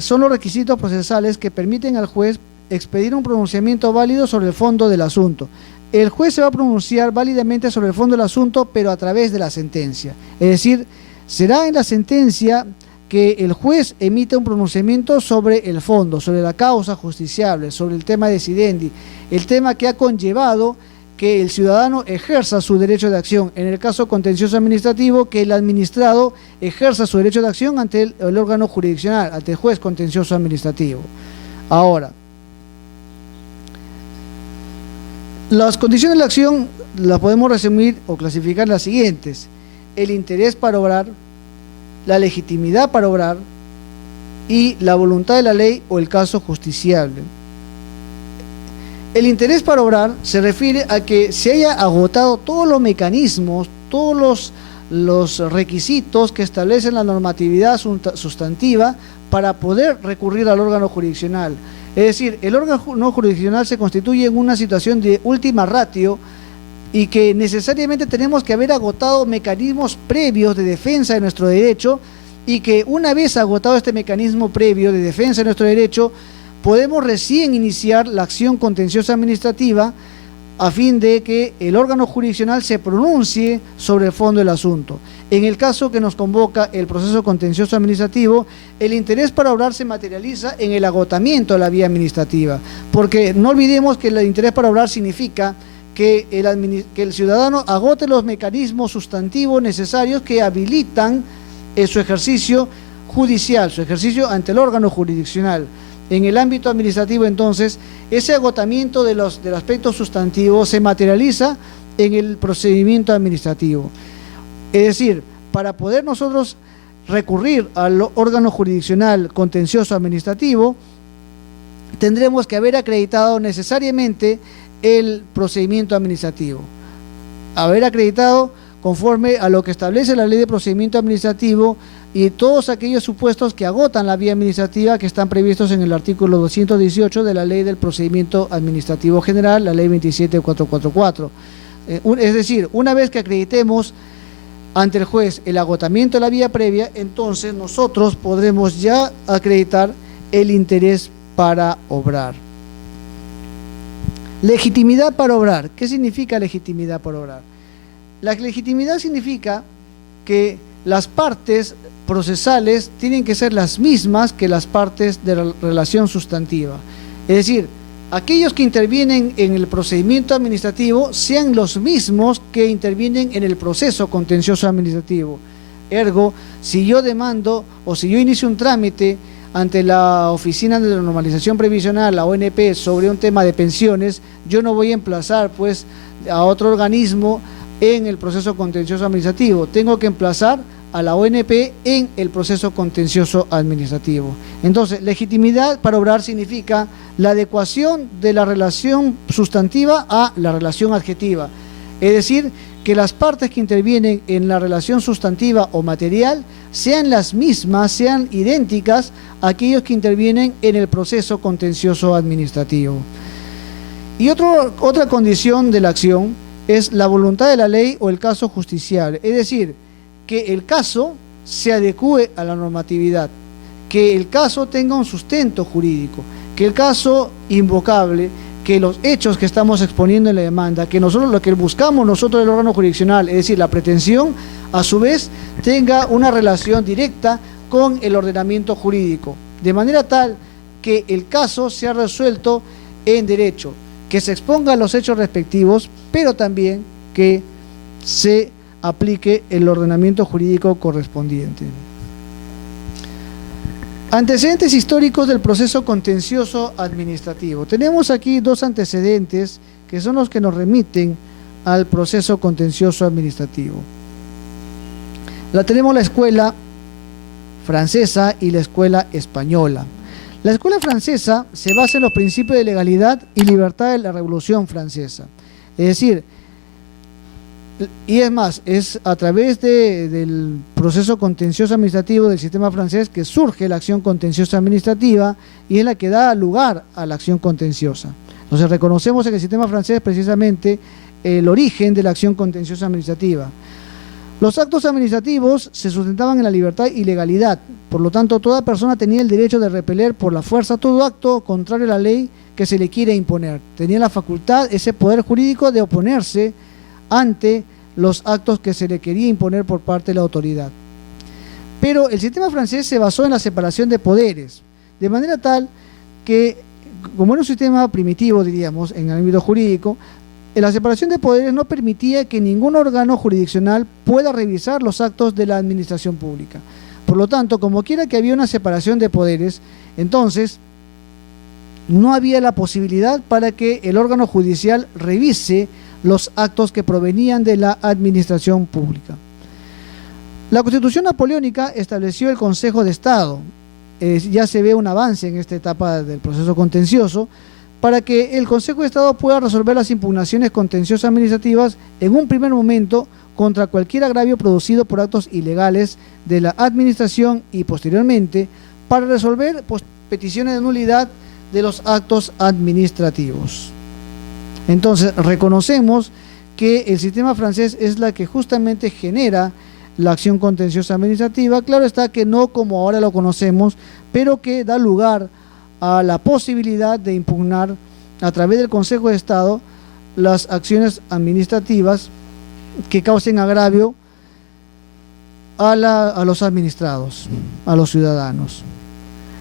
son los requisitos procesales que permiten al juez expedir un pronunciamiento válido sobre el fondo del asunto. El juez se va a pronunciar válidamente sobre el fondo del asunto, pero a través de la sentencia. Es decir, será en la sentencia que el juez emite un pronunciamiento sobre el fondo, sobre la causa justiciable, sobre el tema decidendi, el tema que ha conllevado que el ciudadano ejerza su derecho de acción. En el caso contencioso administrativo, que el administrado ejerza su derecho de acción ante el órgano jurisdiccional, ante el juez contencioso administrativo. Ahora, las condiciones de la acción las podemos resumir o clasificar las siguientes: el interés para obrar, la legitimidad para obrar y la voluntad de la ley o el caso justiciable. El interés para obrar se refiere a que se haya agotado todos los mecanismos, todos los requisitos que establecen la normatividad sustantiva para poder recurrir al órgano jurisdiccional. Es decir, el órgano jurisdiccional se constituye en una situación de última ratio y que necesariamente tenemos que haber agotado mecanismos previos de defensa de nuestro derecho, y que una vez agotado este mecanismo previo de defensa de nuestro derecho, podemos recién iniciar la acción contenciosa administrativa a fin de que el órgano jurisdiccional se pronuncie sobre el fondo del asunto. En el caso que nos convoca el proceso contencioso administrativo, el interés para obrar se materializa en el agotamiento de la vía administrativa, porque no olvidemos que el interés para obrar significa que el ciudadano agote los mecanismos sustantivos necesarios que habilitan su ejercicio judicial, su ejercicio ante el órgano jurisdiccional. En el ámbito administrativo, entonces, ese agotamiento del aspecto sustantivo se materializa en el procedimiento administrativo. Es decir, para poder nosotros recurrir al órgano jurisdiccional contencioso administrativo, tendremos que haber acreditado necesariamente el procedimiento administrativo. Haber acreditado conforme a lo que establece la ley de procedimiento administrativo y todos aquellos supuestos que agotan la vía administrativa que están previstos en el artículo 218 de la ley del procedimiento administrativo general, la ley 27444. Es decir, una vez que acreditemos ante el juez el agotamiento de la vía previa, entonces nosotros podremos ya acreditar el interés para obrar. Legitimidad para obrar. ¿Qué significa legitimidad para obrar? La legitimidad significa que las partes procesales tienen que ser las mismas que las partes de la relación sustantiva. Es decir, aquellos que intervienen en el procedimiento administrativo sean los mismos que intervienen en el proceso contencioso administrativo. Ergo, si yo demando o si yo inicio un trámite ante la Oficina de Normalización Previsional, la ONP, sobre un tema de pensiones, yo no voy a emplazar pues a otro organismo en el proceso contencioso administrativo, tengo que emplazar a la ONP en el proceso contencioso administrativo. Entonces, legitimidad para obrar significa la adecuación de la relación sustantiva a la relación adjetiva, es decir, que las partes que intervienen en la relación sustantiva o material sean las mismas, sean idénticas a aquellos que intervienen en el proceso contencioso administrativo. Y otra condición de la acción es la voluntad de la ley o el caso justiciable, es decir, que el caso se adecúe a la normatividad, que el caso tenga un sustento jurídico, que el caso invocable, que los hechos que estamos exponiendo en la demanda, que nosotros lo que buscamos nosotros del órgano jurisdiccional, es decir, la pretensión, a su vez tenga una relación directa con el ordenamiento jurídico, de manera tal que el caso sea resuelto en derecho, que se expongan los hechos respectivos, pero también que se aplique el ordenamiento jurídico correspondiente. Antecedentes históricos del proceso contencioso administrativo. Tenemos aquí dos antecedentes que son los que nos remiten al proceso contencioso administrativo. Tenemos la escuela francesa y la escuela española. La escuela francesa se basa en los principios de legalidad y libertad de la Revolución Francesa. Es decir, y es más, es a través del proceso contencioso administrativo del sistema francés que surge la acción contenciosa administrativa y es la que da lugar a la acción contenciosa. Entonces reconocemos en el sistema francés precisamente el origen de la acción contenciosa administrativa. Los actos administrativos se sustentaban en la libertad y legalidad, por lo tanto toda persona tenía el derecho de repeler por la fuerza todo acto contrario a la ley que se le quiere imponer. Tenía la facultad, ese poder jurídico, de oponerse ante los actos que se le quería imponer por parte de la autoridad. Pero el sistema francés se basó en la separación de poderes, de manera tal que, como era un sistema primitivo, diríamos, en el ámbito jurídico, la separación de poderes no permitía que ningún órgano jurisdiccional pueda revisar los actos de la administración pública. Por lo tanto, como quiera que había una separación de poderes, entonces no había la posibilidad para que el órgano judicial revise los actos que provenían de la administración pública. La Constitución napoleónica estableció el Consejo de Estado. Ya se ve un avance en esta etapa del proceso contencioso para que el Consejo de Estado pueda resolver las impugnaciones contenciosas administrativas en un primer momento contra cualquier agravio producido por actos ilegales de la administración y posteriormente para resolver peticiones de nulidad de los actos administrativos. Entonces, reconocemos que el sistema francés es la que justamente genera la acción contenciosa administrativa. Claro está que no como ahora lo conocemos, pero que da lugar a la posibilidad de impugnar a través del Consejo de Estado las acciones administrativas que causen agravio a los administrados, a los ciudadanos.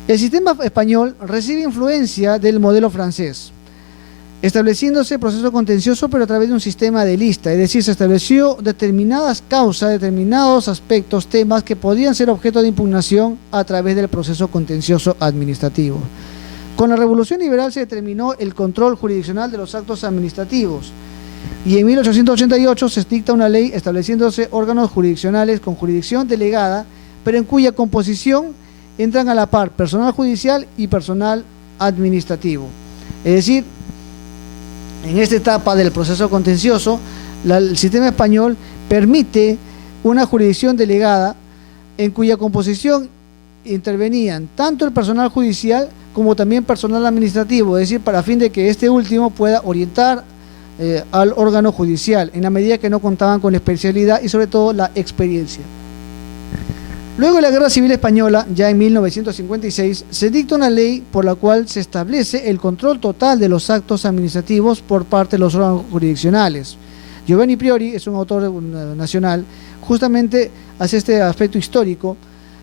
El sistema español recibe influencia del modelo francés, estableciéndose proceso contencioso pero a través de un sistema de lista, es decir, se estableció determinadas causas, determinados aspectos, temas que podían ser objeto de impugnación a través del proceso contencioso administrativo. Con la Revolución Liberal se determinó el control jurisdiccional de los actos administrativos y en 1888 se dicta una ley estableciéndose órganos jurisdiccionales con jurisdicción delegada, pero en cuya composición entran a la par personal judicial y personal administrativo. Es decir, en esta etapa del proceso contencioso, el sistema español permite una jurisdicción delegada en cuya composición intervenían tanto el personal judicial como también personal administrativo, es decir, para fin de que este último pueda orientar al órgano judicial, en la medida que no contaban con la especialidad y sobre todo la experiencia. Luego de la Guerra Civil Española, ya en 1956, se dicta una ley por la cual se establece el control total de los actos administrativos por parte de los órganos jurisdiccionales. Giovanni Priori es un autor nacional, justamente hace este aspecto histórico,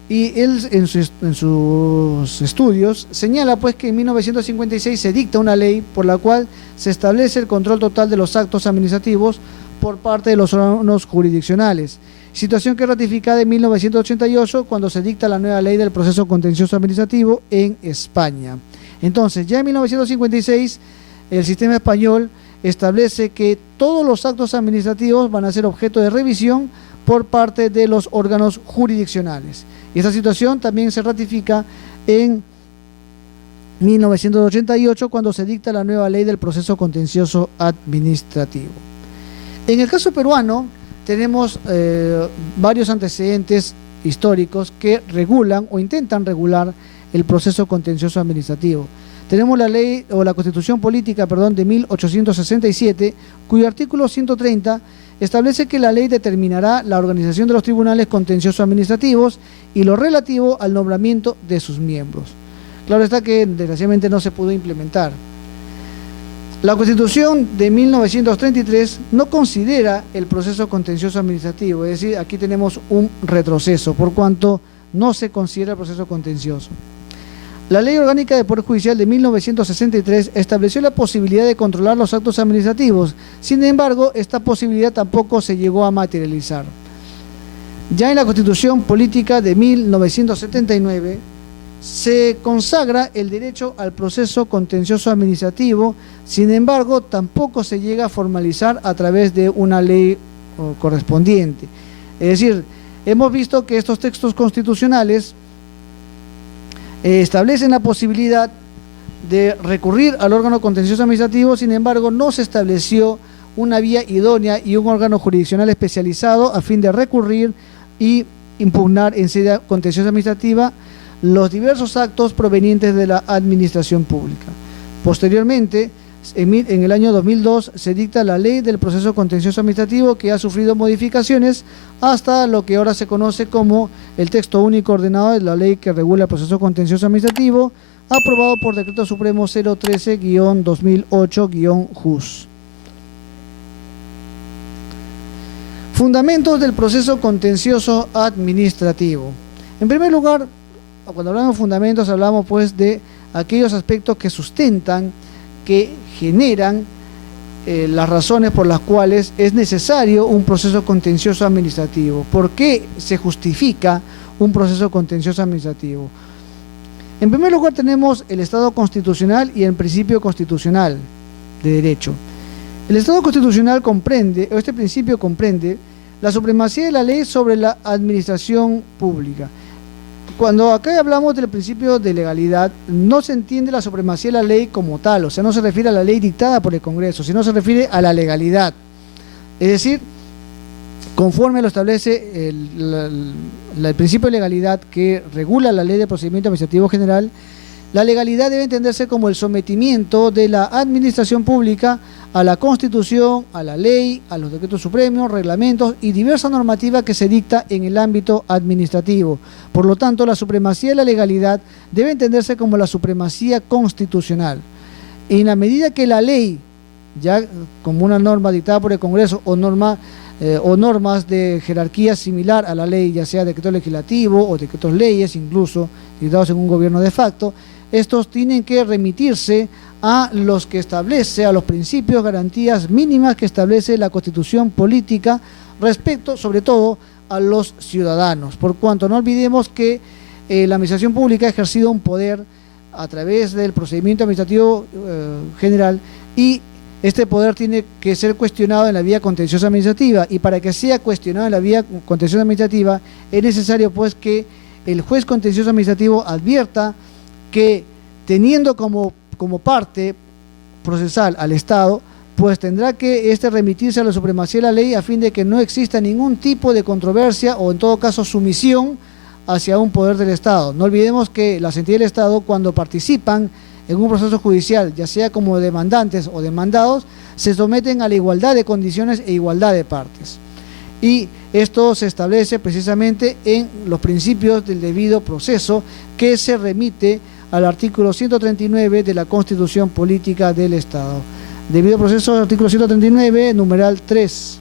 y él en sus estudios señala pues que en 1956 se dicta una ley por la cual se establece el control total de los actos administrativos por parte de los órganos jurisdiccionales. situación que es ratificada en 1988 cuando se dicta la nueva ley del proceso contencioso administrativo en España. Entonces, ya en 1956, el sistema español establece que todos los actos administrativos van a ser objeto de revisión por parte de los órganos jurisdiccionales. Y esta situación también se ratifica en 1988 cuando se dicta la nueva ley del proceso contencioso administrativo. En el caso peruano tenemos varios antecedentes históricos que regulan o intentan regular el proceso contencioso administrativo. Tenemos la ley o la Constitución Política, de 1867, cuyo artículo 130 establece que la ley determinará la organización de los tribunales contenciosos administrativos y lo relativo al nombramiento de sus miembros. Claro está que desgraciadamente no se pudo implementar. La Constitución de 1933 no considera el proceso contencioso administrativo, es decir, aquí tenemos un retroceso, por cuanto no se considera el proceso contencioso. La Ley Orgánica del Poder Judicial de 1963 estableció la posibilidad de controlar los actos administrativos. Sin embargo, esta posibilidad tampoco se llegó a materializar. Ya en la Constitución Política de 1979 se consagra el derecho al proceso contencioso administrativo, sin embargo, tampoco se llega a formalizar a través de una ley correspondiente. Es decir, hemos visto que estos textos constitucionales establecen la posibilidad de recurrir al órgano contencioso administrativo, sin embargo, no se estableció una vía idónea y un órgano jurisdiccional especializado a fin de recurrir y impugnar en sede contenciosa administrativa los diversos actos provenientes de la administración pública. Posteriormente, en el año 2002, se dicta la Ley del Proceso Contencioso Administrativo, que ha sufrido modificaciones hasta lo que ahora se conoce como el texto único ordenado de la ley que regula el proceso contencioso administrativo, aprobado por Decreto Supremo 013-2008-JUS. Fundamentos del proceso contencioso administrativo. En primer lugar, cuando hablamos de fundamentos, hablamos pues de aquellos aspectos que sustentan, que generan las razones por las cuales es necesario un proceso contencioso administrativo. ¿Por qué se justifica un proceso contencioso administrativo? En primer lugar tenemos el Estado constitucional y el principio constitucional de derecho. El Estado constitucional comprende, o este principio comprende, la supremacía de la ley sobre la administración pública. Cuando acá hablamos del principio de legalidad, no se entiende la supremacía de la ley como tal, o sea, no se refiere a la ley dictada por el Congreso, sino se refiere a la legalidad. Es decir, conforme lo establece el principio de legalidad que regula la Ley de Procedimiento Administrativo General, la legalidad debe entenderse como el sometimiento de la administración pública a la Constitución, a la ley, a los decretos supremos, reglamentos y diversa normativa que se dicta en el ámbito administrativo. Por lo tanto, la supremacía de la legalidad debe entenderse como la supremacía constitucional. En la medida que la ley, ya como una norma dictada por el Congreso o normas de jerarquía similar a la ley, ya sea decreto legislativo o decretos leyes, incluso dictados en un gobierno de facto, estos tienen que remitirse a los que establece, a los principios, garantías mínimas que establece la Constitución política respecto, sobre todo, a los ciudadanos. Por cuanto no olvidemos que la administración pública ha ejercido un poder a través del procedimiento administrativo general y este poder tiene que ser cuestionado en la vía contenciosa administrativa, y para que sea cuestionado en la vía contenciosa administrativa es necesario pues que el juez contencioso administrativo advierta que teniendo como parte procesal al Estado, pues tendrá que remitirse a la supremacía de la ley a fin de que no exista ningún tipo de controversia o en todo caso sumisión hacia un poder del Estado. No olvidemos que las entidades del Estado, cuando participan en un proceso judicial, ya sea como demandantes o demandados, se someten a la igualdad de condiciones e igualdad de partes. Y esto se establece precisamente en los principios del debido proceso, que se remite al artículo 139 de la Constitución Política del Estado. Debido proceso, artículo 139, numeral 3.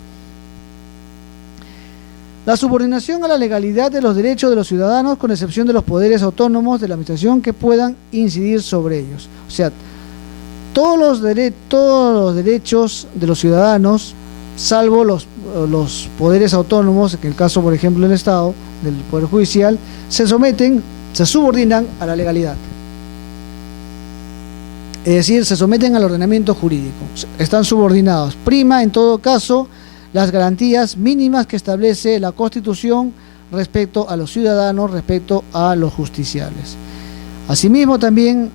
La subordinación a la legalidad de los derechos de los ciudadanos, con excepción de los poderes autónomos de la administración que puedan incidir sobre ellos. O sea, todos los derechos de los ciudadanos salvo los poderes autónomos, en el caso, por ejemplo, del Estado, del Poder Judicial, se subordinan a la legalidad. Es decir, se someten al ordenamiento jurídico, están subordinados. Prima, en todo caso, las garantías mínimas que establece la Constitución respecto a los ciudadanos, respecto a los justiciables. Asimismo, también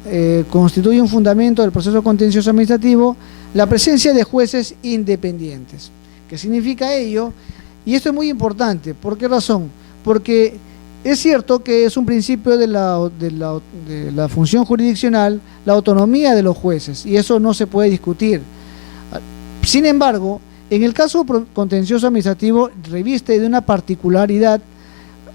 constituye un fundamento del proceso contencioso administrativo la presencia de jueces independientes. ¿Qué significa ello? Y esto es muy importante. ¿Por qué razón? Porque es cierto que es un principio de la función jurisdiccional la autonomía de los jueces, y eso no se puede discutir. Sin embargo, en el caso contencioso administrativo reviste de una particularidad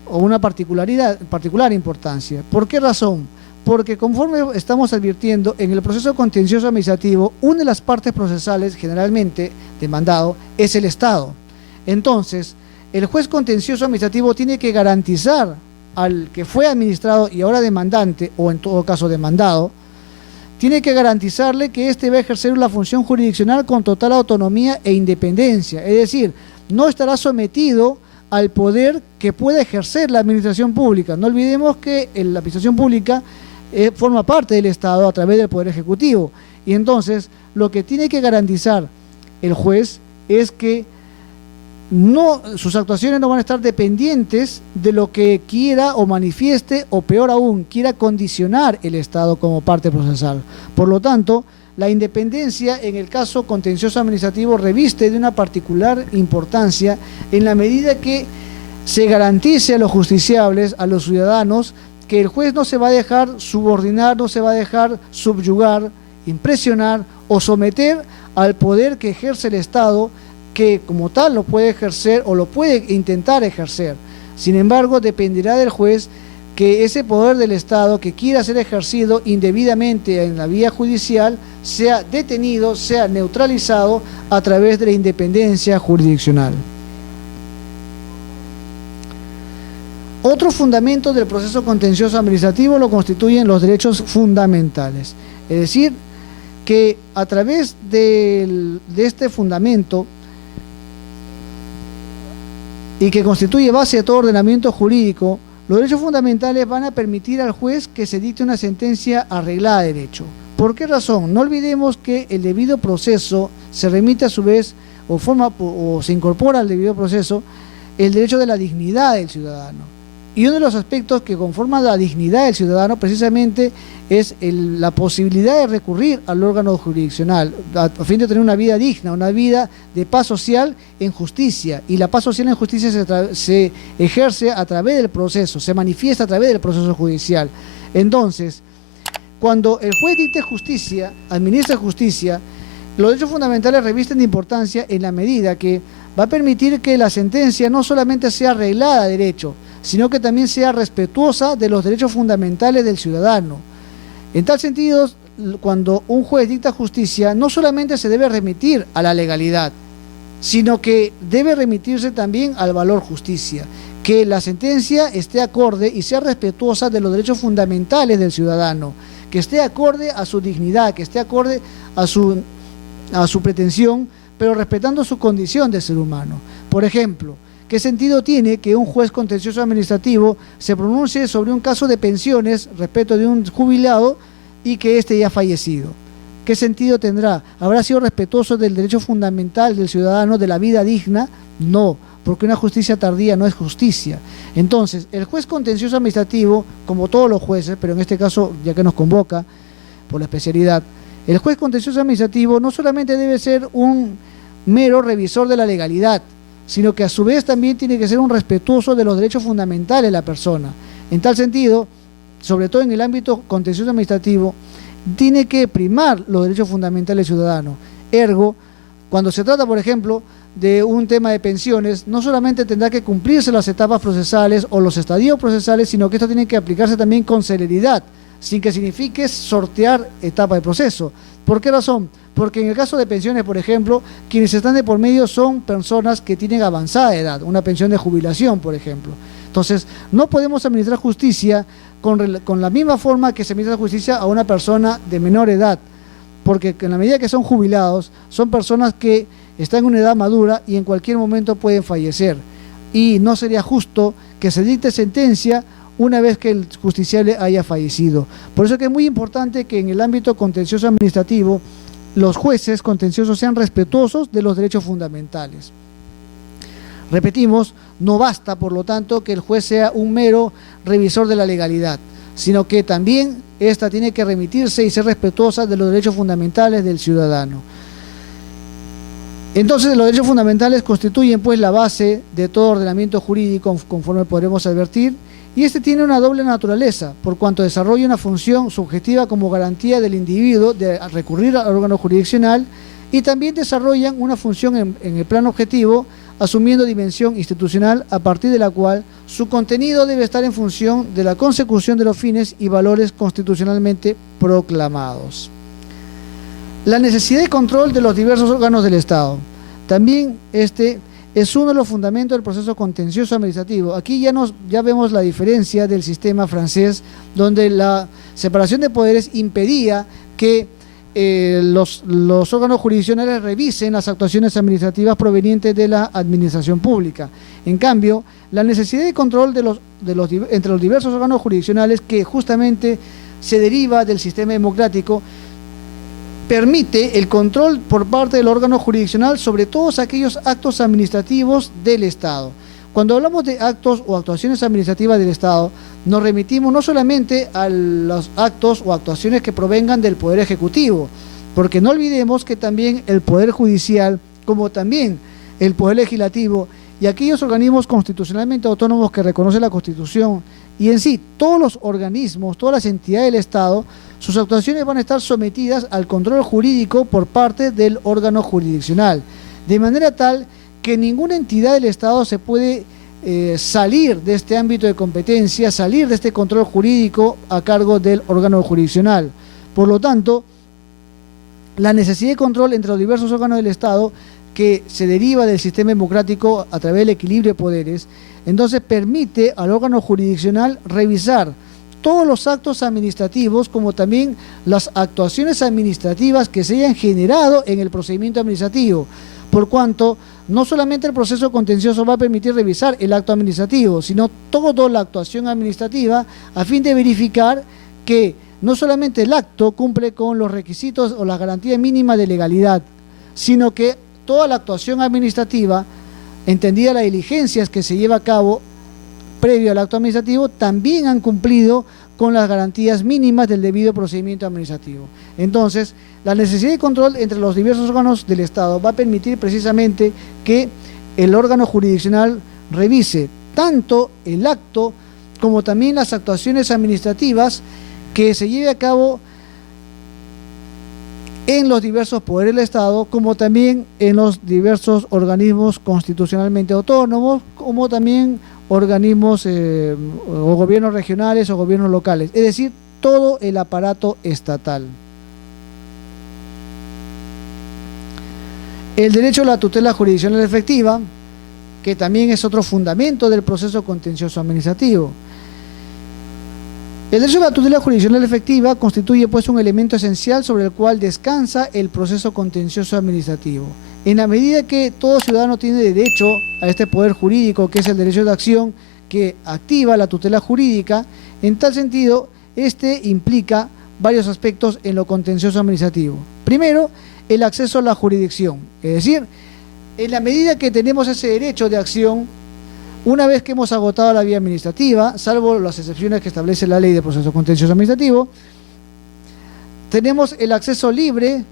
o una particular importancia. ¿Por qué razón? Porque conforme estamos advirtiendo, en el proceso contencioso administrativo, una de las partes procesales generalmente demandado es el Estado. Entonces, el juez contencioso administrativo tiene que garantizar al que fue administrado y ahora demandante, o en todo caso demandado, tiene que garantizarle que éste va a ejercer la función jurisdiccional con total autonomía e independencia. Es decir, no estará sometido al poder que pueda ejercer la administración pública. No olvidemos que la administración pública forma parte del Estado a través del Poder Ejecutivo. Y entonces, lo que tiene que garantizar el juez es que sus actuaciones no van a estar dependientes de lo que quiera o manifieste, o peor aún, quiera condicionar el Estado como parte procesal. Por lo tanto, la independencia en el caso contencioso administrativo reviste de una particular importancia en la medida que se garantice a los justiciables, a los ciudadanos, que el juez no se va a dejar subordinar, no se va a dejar subyugar, impresionar o someter al poder que ejerce el Estado, que como tal lo puede ejercer o lo puede intentar ejercer. Sin embargo, dependerá del juez que ese poder del Estado que quiera ser ejercido indebidamente en la vía judicial sea detenido, sea neutralizado a través de la independencia jurisdiccional. Otro fundamento del proceso contencioso administrativo lo constituyen los derechos fundamentales. Es decir, que a través de este fundamento, y que constituye base de todo ordenamiento jurídico, los derechos fundamentales van a permitir al juez que se dicte una sentencia arreglada de derecho. ¿Por qué razón? No olvidemos que el debido proceso se remite a su vez, o se incorpora al debido proceso, el derecho de la dignidad del ciudadano. Y uno de los aspectos que conforman la dignidad del ciudadano precisamente es la posibilidad de recurrir al órgano jurisdiccional a fin de tener una vida digna, una vida de paz social en justicia. Y la paz social en justicia se ejerce a través del proceso, se manifiesta a través del proceso judicial. Entonces, cuando el juez dicte justicia, administra justicia, los derechos fundamentales revisten de importancia en la medida que va a permitir que la sentencia no solamente sea arreglada de derecho, sino que también sea respetuosa de los derechos fundamentales del ciudadano. En tal sentido, cuando un juez dicta justicia, no solamente se debe remitir a la legalidad, sino que debe remitirse también al valor justicia, que la sentencia esté acorde y sea respetuosa de los derechos fundamentales del ciudadano, que esté acorde a su dignidad, que esté acorde a su pretensión, pero respetando su condición de ser humano. Por ejemplo, ¿qué sentido tiene que un juez contencioso administrativo se pronuncie sobre un caso de pensiones respecto de un jubilado y que éste ya ha fallecido? ¿Qué sentido tendrá? ¿Habrá sido respetuoso del derecho fundamental del ciudadano de la vida digna? No, porque una justicia tardía no es justicia. Entonces, el juez contencioso administrativo, como todos los jueces, pero en este caso, ya que nos convoca por la especialidad, el juez contencioso administrativo no solamente debe ser un mero revisor de la legalidad, sino que a su vez también tiene que ser un respetuoso de los derechos fundamentales de la persona. En tal sentido, sobre todo en el ámbito contencioso administrativo, tiene que primar los derechos fundamentales del ciudadano. Ergo, cuando se trata, por ejemplo, de un tema de pensiones, no solamente tendrá que cumplirse las etapas procesales o los estadios procesales, sino que esto tiene que aplicarse también con celeridad, sin que signifique sortear etapa de proceso. ¿Por qué razón? Porque en el caso de pensiones, por ejemplo, quienes están de por medio son personas que tienen avanzada edad, una pensión de jubilación, por ejemplo. Entonces, no podemos administrar justicia con la misma forma que se administra justicia a una persona de menor edad, porque en la medida que son jubilados, son personas que están en una edad madura y en cualquier momento pueden fallecer. Y no sería justo que se dicte sentencia una vez que el justiciable haya fallecido. Por eso que es muy importante que en el ámbito contencioso administrativo los jueces contenciosos sean respetuosos de los derechos fundamentales. Repetimos, no basta, por lo tanto, que el juez sea un mero revisor de la legalidad, sino que también ésta tiene que remitirse y ser respetuosa de los derechos fundamentales del ciudadano. Entonces, los derechos fundamentales constituyen pues la base de todo ordenamiento jurídico, conforme podremos advertir, y este tiene una doble naturaleza, por cuanto desarrolla una función subjetiva como garantía del individuo de recurrir al órgano jurisdiccional, y también desarrollan una función en el plano objetivo, asumiendo dimensión institucional, a partir de la cual su contenido debe estar en función de la consecución de los fines y valores constitucionalmente proclamados. La necesidad de control de los diversos órganos del Estado. También este es uno de los fundamentos del proceso contencioso administrativo. Aquí ya vemos la diferencia del sistema francés, donde la separación de poderes impedía que los órganos jurisdiccionales revisen las actuaciones administrativas provenientes de la administración pública. En cambio, la necesidad de control entre los diversos órganos jurisdiccionales, que justamente se deriva del sistema democrático, permite el control por parte del órgano jurisdiccional sobre todos aquellos actos administrativos del Estado. Cuando hablamos de actos o actuaciones administrativas del Estado, nos remitimos no solamente a los actos o actuaciones que provengan del Poder Ejecutivo, porque no olvidemos que también el Poder Judicial, como también el Poder Legislativo y aquellos organismos constitucionalmente autónomos que reconoce la Constitución, y en sí todos los organismos, todas las entidades del Estado, sus actuaciones van a estar sometidas al control jurídico por parte del órgano jurisdiccional, de manera tal que ninguna entidad del Estado se puede salir de este ámbito de competencia, salir de este control jurídico a cargo del órgano jurisdiccional. Por lo tanto, la necesidad de control entre los diversos órganos del Estado, que se deriva del sistema democrático a través del equilibrio de poderes, entonces permite al órgano jurisdiccional revisar todos los actos administrativos, como también las actuaciones administrativas que se hayan generado en el procedimiento administrativo, por cuanto no solamente el proceso contencioso va a permitir revisar el acto administrativo, sino toda la actuación administrativa, a fin de verificar que no solamente el acto cumple con los requisitos o las garantías mínimas de legalidad, sino que toda la actuación administrativa, entendida las diligencias que se lleva a cabo previo al acto administrativo, también han cumplido con las garantías mínimas del debido procedimiento administrativo. Entonces, la necesidad de control entre los diversos órganos del Estado va a permitir precisamente que el órgano jurisdiccional revise tanto el acto como también las actuaciones administrativas que se lleve a cabo en los diversos poderes del Estado, como también en los diversos organismos constitucionalmente autónomos, como también organismos o gobiernos regionales o gobiernos locales, es decir, todo el aparato estatal. El derecho a la tutela jurisdiccional efectiva, que también es otro fundamento del proceso contencioso administrativo. El derecho a la tutela jurisdiccional efectiva constituye pues un elemento esencial sobre el cual descansa el proceso contencioso administrativo. En la medida que todo ciudadano tiene derecho a este poder jurídico, que es el derecho de acción, que activa la tutela jurídica, en tal sentido, este implica varios aspectos en lo contencioso administrativo. Primero, el acceso a la jurisdicción, es decir, en la medida que tenemos ese derecho de acción, una vez que hemos agotado la vía administrativa, salvo las excepciones que establece la ley de proceso contencioso administrativo, tenemos el acceso libre,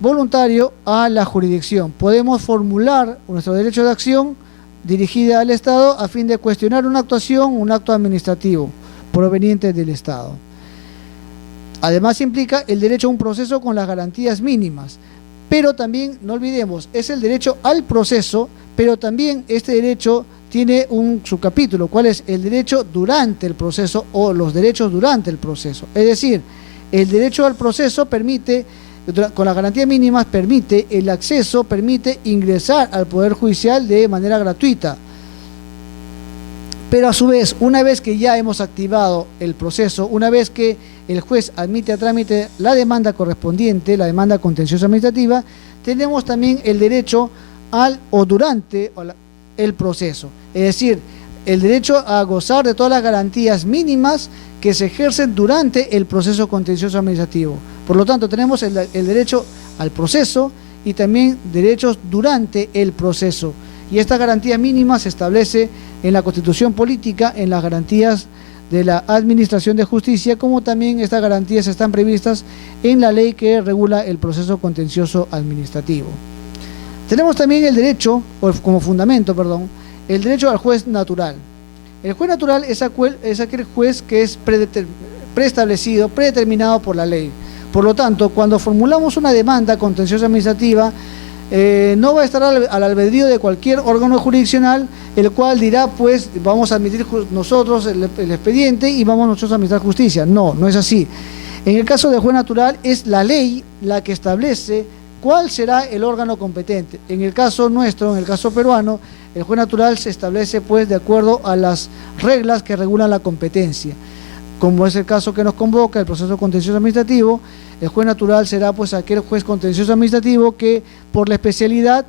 voluntario a la jurisdicción. Podemos formular nuestro derecho de acción dirigida al Estado a fin de cuestionar una actuación, un acto administrativo proveniente del Estado. Además implica el derecho a un proceso con las garantías mínimas, pero también, no olvidemos, es el derecho al proceso, pero también este derecho tiene un subcapítulo, ¿cuál es? El derecho durante el proceso o los derechos durante el proceso. Es decir, el derecho al proceso permite, con las garantías mínimas, permite el acceso, permite ingresar al Poder Judicial de manera gratuita. Pero a su vez, una vez que ya hemos activado el proceso, una vez que el juez admite a trámite la demanda correspondiente, la demanda contenciosa administrativa, tenemos también el derecho al o durante el proceso. Es decir, el derecho a gozar de todas las garantías mínimas que se ejercen durante el proceso contencioso administrativo. Por lo tanto, tenemos el derecho al proceso y también derechos durante el proceso. Y esta garantía mínima se establece en la Constitución Política, en las garantías de la Administración de Justicia, como también estas garantías están previstas en la ley que regula el proceso contencioso administrativo. Tenemos también el derecho, como fundamento, el derecho al juez natural. El juez natural es aquel juez que es preestablecido, predeterminado por la ley. Por lo tanto, cuando formulamos una demanda contenciosa administrativa, no va a estar al albedrío de cualquier órgano jurisdiccional, el cual dirá, pues, vamos a admitir nosotros el expediente y vamos nosotros a administrar justicia. No, no es así. En el caso del juez natural, es la ley la que establece cuál será el órgano competente. En el caso nuestro, en el caso peruano, el juez natural se establece, pues, de acuerdo a las reglas que regulan la competencia. Como es el caso que nos convoca el proceso contencioso administrativo, el juez natural será, pues, aquel juez contencioso administrativo que por la especialidad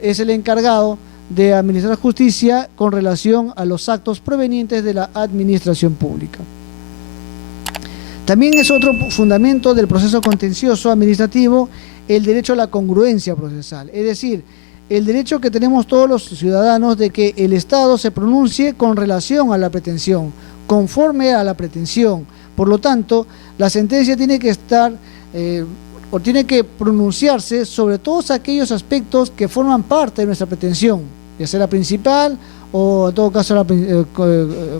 es el encargado de administrar justicia con relación a los actos provenientes de la administración pública. También es otro fundamento del proceso contencioso administrativo el derecho a la congruencia procesal, es decir, el derecho que tenemos todos los ciudadanos de que el Estado se pronuncie con relación a la pretensión, conforme a la pretensión. Por lo tanto, la sentencia tiene que estar o tiene que pronunciarse sobre todos aquellos aspectos que forman parte de nuestra pretensión, ya sea la principal o en todo caso las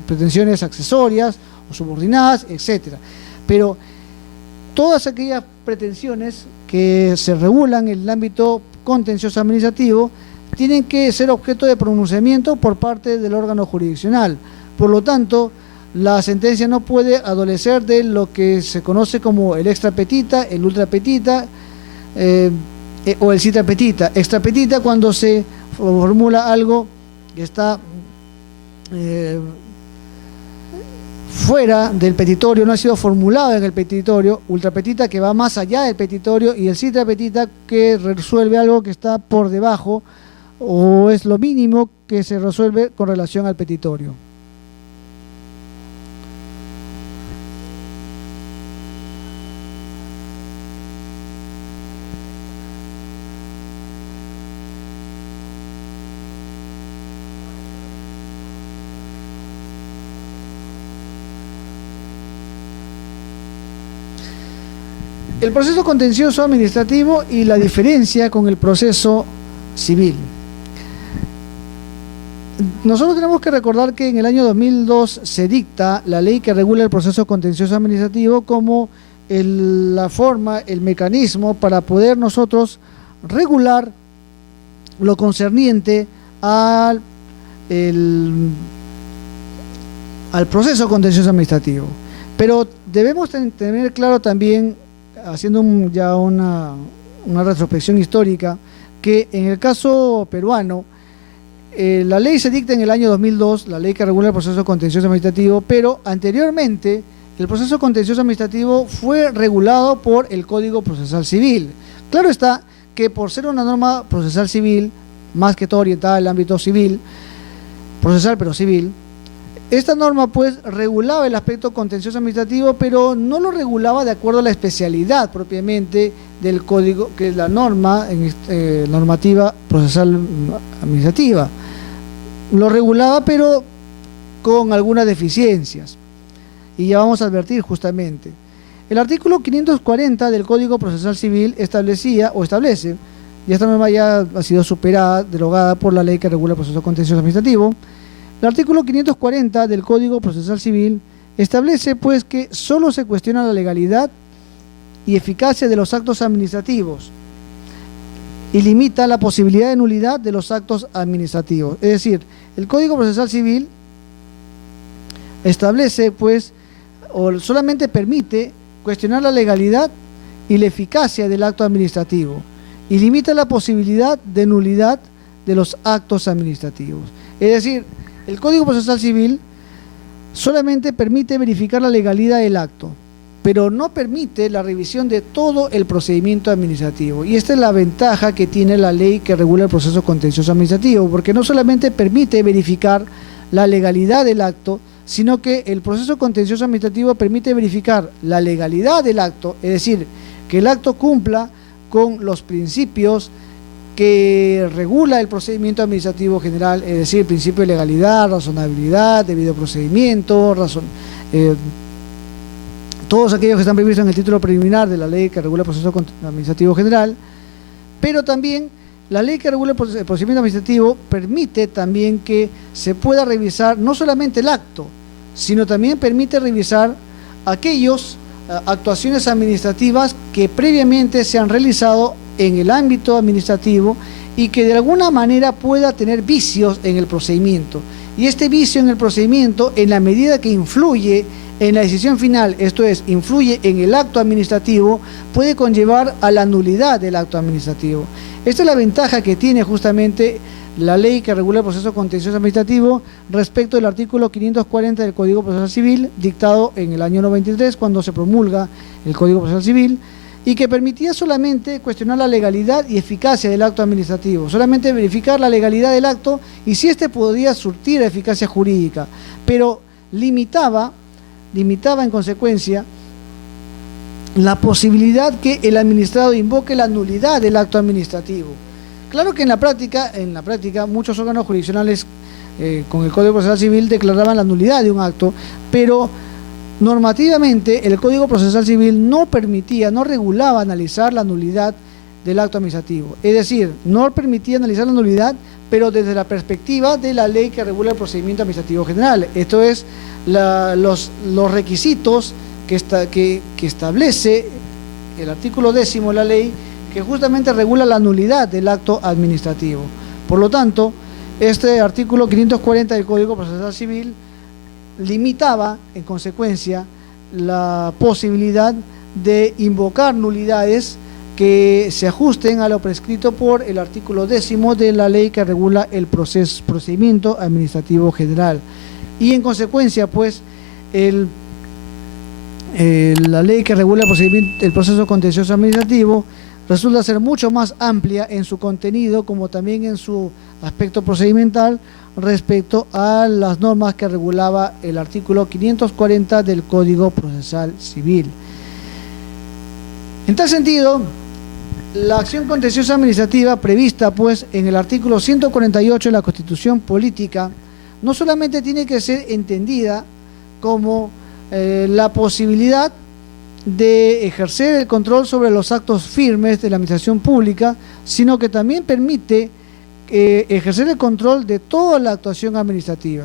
pretensiones accesorias o subordinadas, etcétera. Pero todas aquellas pretensiones que se regulan en el ámbito contencioso administrativo tienen que ser objeto de pronunciamiento por parte del órgano jurisdiccional. Por lo tanto, la sentencia no puede adolecer de lo que se conoce como el extra petita, el ultra petita o el citra petita. Extra petita cuando se formula algo que está fuera del petitorio, no ha sido formulado en el petitorio, ultra petita que va más allá del petitorio, y el citra petita que resuelve algo que está por debajo o es lo mínimo que se resuelve con relación al petitorio. El proceso contencioso administrativo y la diferencia con el proceso civil. Nosotros tenemos que recordar que en el año 2002 se dicta la ley que regula el proceso contencioso administrativo como la forma, el mecanismo para poder nosotros regular lo concerniente al proceso contencioso administrativo. Pero debemos tener claro también, haciendo ya una retrospección histórica, que en el caso peruano, la ley se dicta en el año 2002, la ley que regula el proceso contencioso administrativo, pero anteriormente el proceso contencioso administrativo fue regulado por el Código Procesal Civil. Claro está que por ser una norma procesal civil, más que todo orientada al ámbito civil, procesal pero civil, esta norma pues regulaba el aspecto contencioso administrativo, pero no lo regulaba de acuerdo a la especialidad propiamente del código, que es la norma normativa procesal administrativa. Lo regulaba pero con algunas deficiencias, y ya vamos a advertir justamente. El artículo 540 del Código Procesal Civil establece, y esta norma ya ha sido superada, derogada por la ley que regula el proceso contencioso administrativo. El artículo 540 del Código Procesal Civil establece pues que solo se cuestiona la legalidad y eficacia de los actos administrativos y limita la posibilidad de nulidad de los actos administrativos. Es decir, el Código Procesal Civil establece pues, o solamente permite cuestionar la legalidad y la eficacia del acto administrativo y limita la posibilidad de nulidad de los actos administrativos. Es decir, el Código Procesal Civil solamente permite verificar la legalidad del acto, pero no permite la revisión de todo el procedimiento administrativo. Y esta es la ventaja que tiene la ley que regula el proceso contencioso administrativo, porque no solamente permite verificar la legalidad del acto, sino que el proceso contencioso administrativo permite verificar la legalidad del acto, es decir, que el acto cumpla con los principios que regula el procedimiento administrativo general, es decir, principio de legalidad, razonabilidad, debido procedimiento, todos aquellos que están previstos en el título preliminar de la ley que regula el proceso administrativo general, pero también la ley que regula el procedimiento administrativo permite también que se pueda revisar no solamente el acto, sino también permite revisar aquellas actuaciones administrativas que previamente se han realizado en el ámbito administrativo y que de alguna manera pueda tener vicios en el procedimiento. Y este vicio en el procedimiento, en la medida que influye en la decisión final, esto es, influye en el acto administrativo, puede conllevar a la nulidad del acto administrativo. Esta es la ventaja que tiene justamente la ley que regula el proceso contencioso administrativo respecto del artículo 540 del Código Procesal Civil, dictado en el año 93, cuando se promulga el Código Procesal Civil, y que permitía solamente cuestionar la legalidad y eficacia del acto administrativo, solamente verificar la legalidad del acto y si éste podía surtir eficacia jurídica, pero limitaba en consecuencia la posibilidad que el administrado invoque la nulidad del acto administrativo. Claro que en la práctica muchos órganos jurisdiccionales con el Código Procesal Civil declaraban la nulidad de un acto, pero normativamente el Código Procesal Civil no regulaba analizar la nulidad del acto administrativo. Es decir, no permitía analizar la nulidad, pero desde la perspectiva de la ley que regula el procedimiento administrativo general. Esto es, los requisitos que establece el artículo 10 de la ley, que justamente regula la nulidad del acto administrativo. Por lo tanto, este artículo 540 del Código Procesal Civil limitaba, en consecuencia, la posibilidad de invocar nulidades que se ajusten a lo prescrito por el artículo 10 de la ley que regula el procedimiento administrativo general. Y en consecuencia, pues, la ley que regula el proceso contencioso administrativo resulta ser mucho más amplia en su contenido como también en su aspecto procedimental respecto a las normas que regulaba el artículo 540 del Código Procesal Civil. En tal sentido, la acción contenciosa administrativa prevista pues en el artículo 148 de la Constitución Política no solamente tiene que ser entendida como la posibilidad de ejercer el control sobre los actos firmes de la administración pública, sino que también permite ejercer el control de toda la actuación administrativa.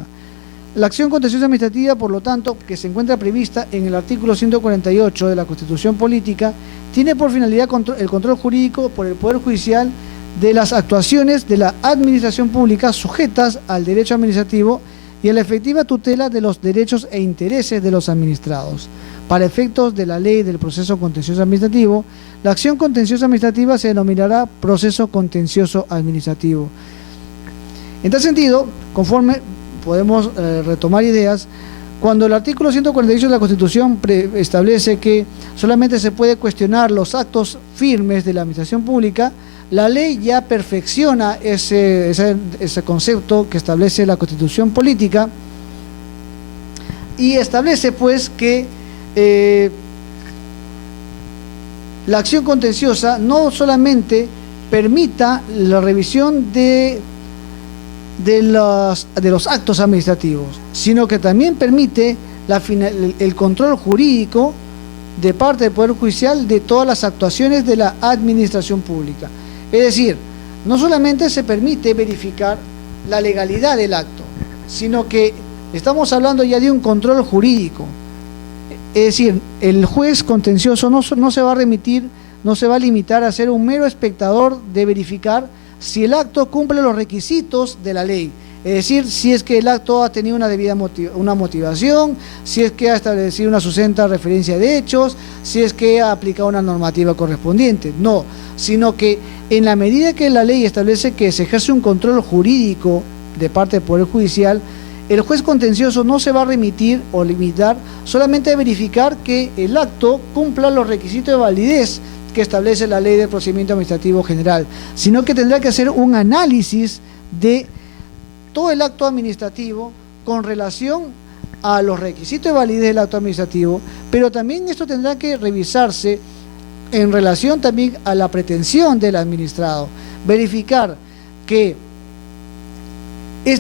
La acción contenciosa administrativa, por lo tanto, que se encuentra prevista en el artículo 148 de la Constitución Política, tiene por finalidad el control jurídico por el Poder Judicial de las actuaciones de la administración pública sujetas al derecho administrativo y a la efectiva tutela de los derechos e intereses de los administrados. Para efectos de la ley del proceso contencioso administrativo, la acción contenciosa administrativa se denominará proceso contencioso administrativo. En tal sentido, conforme podemos retomar ideas, cuando el artículo 148 de la Constitución establece que solamente se puede cuestionar los actos firmes de la administración pública, la ley ya perfecciona ese concepto que establece la Constitución Política y establece pues que la acción contenciosa no solamente permita la revisión de los actos administrativos, sino que también permite el control jurídico de parte del Poder Judicial de todas las actuaciones de la administración pública. Es decir, no solamente se permite verificar la legalidad del acto, sino que estamos hablando ya de un control jurídico. Es decir, el juez contencioso no se va a limitar a ser un mero espectador de verificar si el acto cumple los requisitos de la ley. Es decir, si es que el acto ha tenido una debida motivación, si es que ha establecido una sucinta referencia de hechos, si es que ha aplicado una normativa correspondiente. No, sino que en la medida que la ley establece que se ejerce un control jurídico de parte del Poder Judicial, el juez contencioso no se va a remitir o limitar solamente a verificar que el acto cumpla los requisitos de validez que establece la Ley del Procedimiento Administrativo General, sino que tendrá que hacer un análisis de todo el acto administrativo con relación a los requisitos de validez del acto administrativo, pero también esto tendrá que revisarse en relación también a la pretensión del administrado, verificar que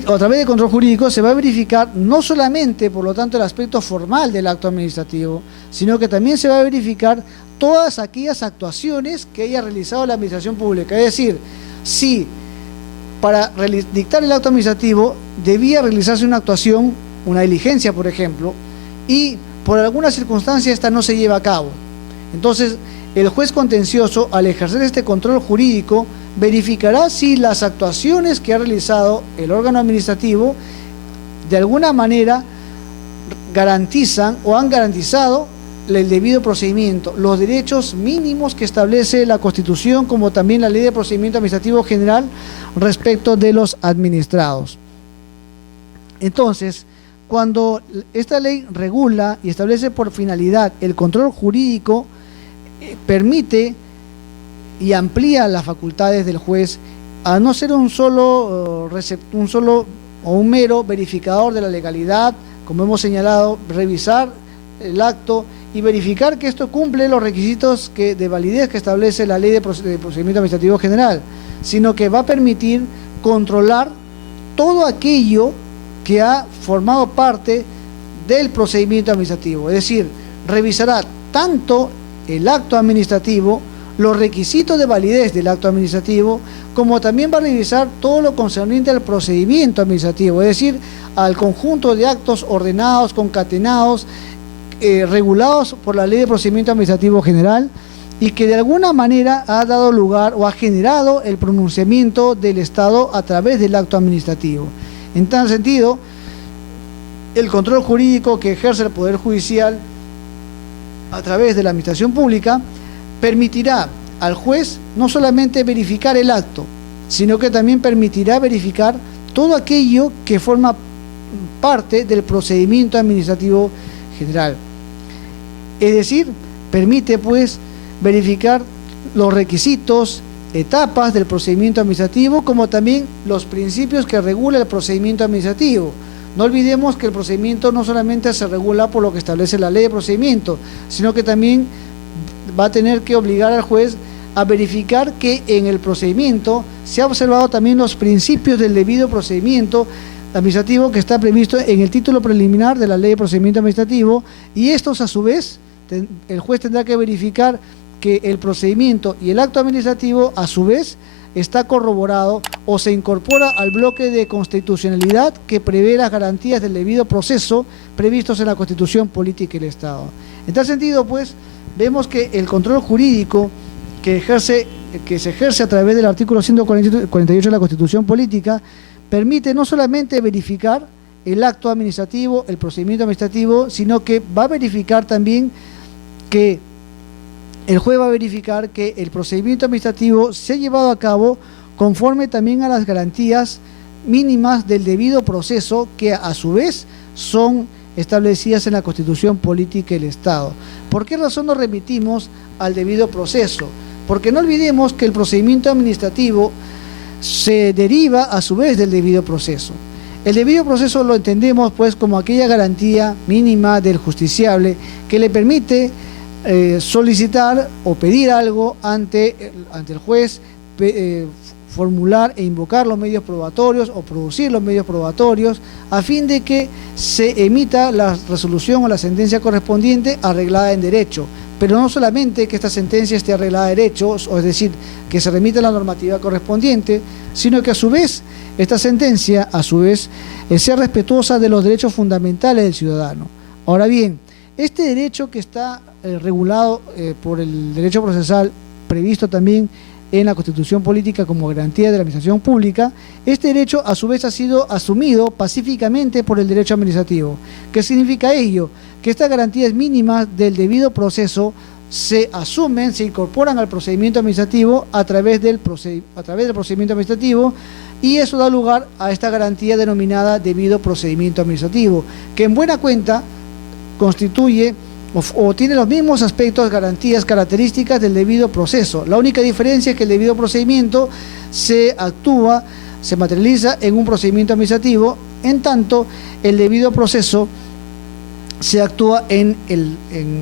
a través del control jurídico se va a verificar no solamente, por lo tanto, el aspecto formal del acto administrativo, sino que también se va a verificar todas aquellas actuaciones que haya realizado la administración pública. Es decir, si para dictar el acto administrativo debía realizarse una actuación, una diligencia, por ejemplo, y por alguna circunstancia esta no se lleva a cabo. Entonces, el juez contencioso, al ejercer este control jurídico, verificará si las actuaciones que ha realizado el órgano administrativo de alguna manera garantizan o han garantizado el debido procedimiento, los derechos mínimos que establece la Constitución, como también la Ley de Procedimiento Administrativo General respecto de los administrados. Entonces, cuando esta ley regula y establece por finalidad el control jurídico, permite y amplía las facultades del juez a no ser un solo o un mero verificador de la legalidad, como hemos señalado, revisar el acto y verificar que esto cumple los requisitos de validez que establece la Ley de Procedimiento Administrativo General, sino que va a permitir controlar todo aquello que ha formado parte del procedimiento administrativo, es decir, revisará tanto el acto administrativo, los requisitos de validez del acto administrativo, como también va a revisar todo lo concerniente al procedimiento administrativo, es decir, al conjunto de actos ordenados, concatenados, regulados por la Ley de Procedimiento Administrativo General y que de alguna manera ha dado lugar o ha generado el pronunciamiento del Estado a través del acto administrativo. En tal sentido, el control jurídico que ejerce el Poder Judicial a través de la Administración Pública permitirá al juez no solamente verificar el acto, sino que también permitirá verificar todo aquello que forma parte del procedimiento administrativo general. Es decir, permite pues verificar los requisitos, etapas del procedimiento administrativo, como también los principios que regula el procedimiento administrativo. No olvidemos que el procedimiento no solamente se regula por lo que establece la Ley de Procedimiento, sino que también va a tener que obligar al juez a verificar que en el procedimiento se ha observado también los principios del debido procedimiento administrativo que está previsto en el título preliminar de la Ley de Procedimiento Administrativo, y estos a su vez el juez tendrá que verificar que el procedimiento y el acto administrativo a su vez está corroborado o se incorpora al bloque de constitucionalidad que prevé las garantías del debido proceso previstos en la Constitución Política del Estado. En tal sentido, pues, vemos que el control jurídico que se ejerce a través del artículo 148 de la Constitución Política permite no solamente verificar el acto administrativo, el procedimiento administrativo, sino que va a verificar también que el juez va a verificar que el procedimiento administrativo se ha llevado a cabo conforme también a las garantías mínimas del debido proceso que a su vez son establecidas en la Constitución Política del Estado. ¿Por qué razón nos remitimos al debido proceso? Porque no olvidemos que el procedimiento administrativo se deriva a su vez del debido proceso. El debido proceso lo entendemos pues como aquella garantía mínima del justiciable que le permite solicitar o pedir algo ante el juez, formular e invocar los medios probatorios o producir los medios probatorios a fin de que se emita la resolución o la sentencia correspondiente arreglada en derecho. Pero no solamente que esta sentencia esté arreglada de derecho, o es decir, que se remita la normativa correspondiente, sino que a su vez esta sentencia sea respetuosa de los derechos fundamentales del ciudadano. Ahora bien, este derecho que está regulado por el derecho procesal previsto también en la Constitución Política como garantía de la administración pública, este derecho a su vez ha sido asumido pacíficamente por el derecho administrativo. ¿Qué significa ello? Que estas garantías mínimas del debido proceso se asumen, se incorporan al procedimiento administrativo a través del procedimiento administrativo, y eso da lugar a esta garantía denominada debido procedimiento administrativo, que en buena cuenta constituye o tiene los mismos aspectos, garantías, características del debido proceso. La única diferencia es que el debido procedimiento se materializa en un procedimiento administrativo, en tanto el debido proceso se actúa en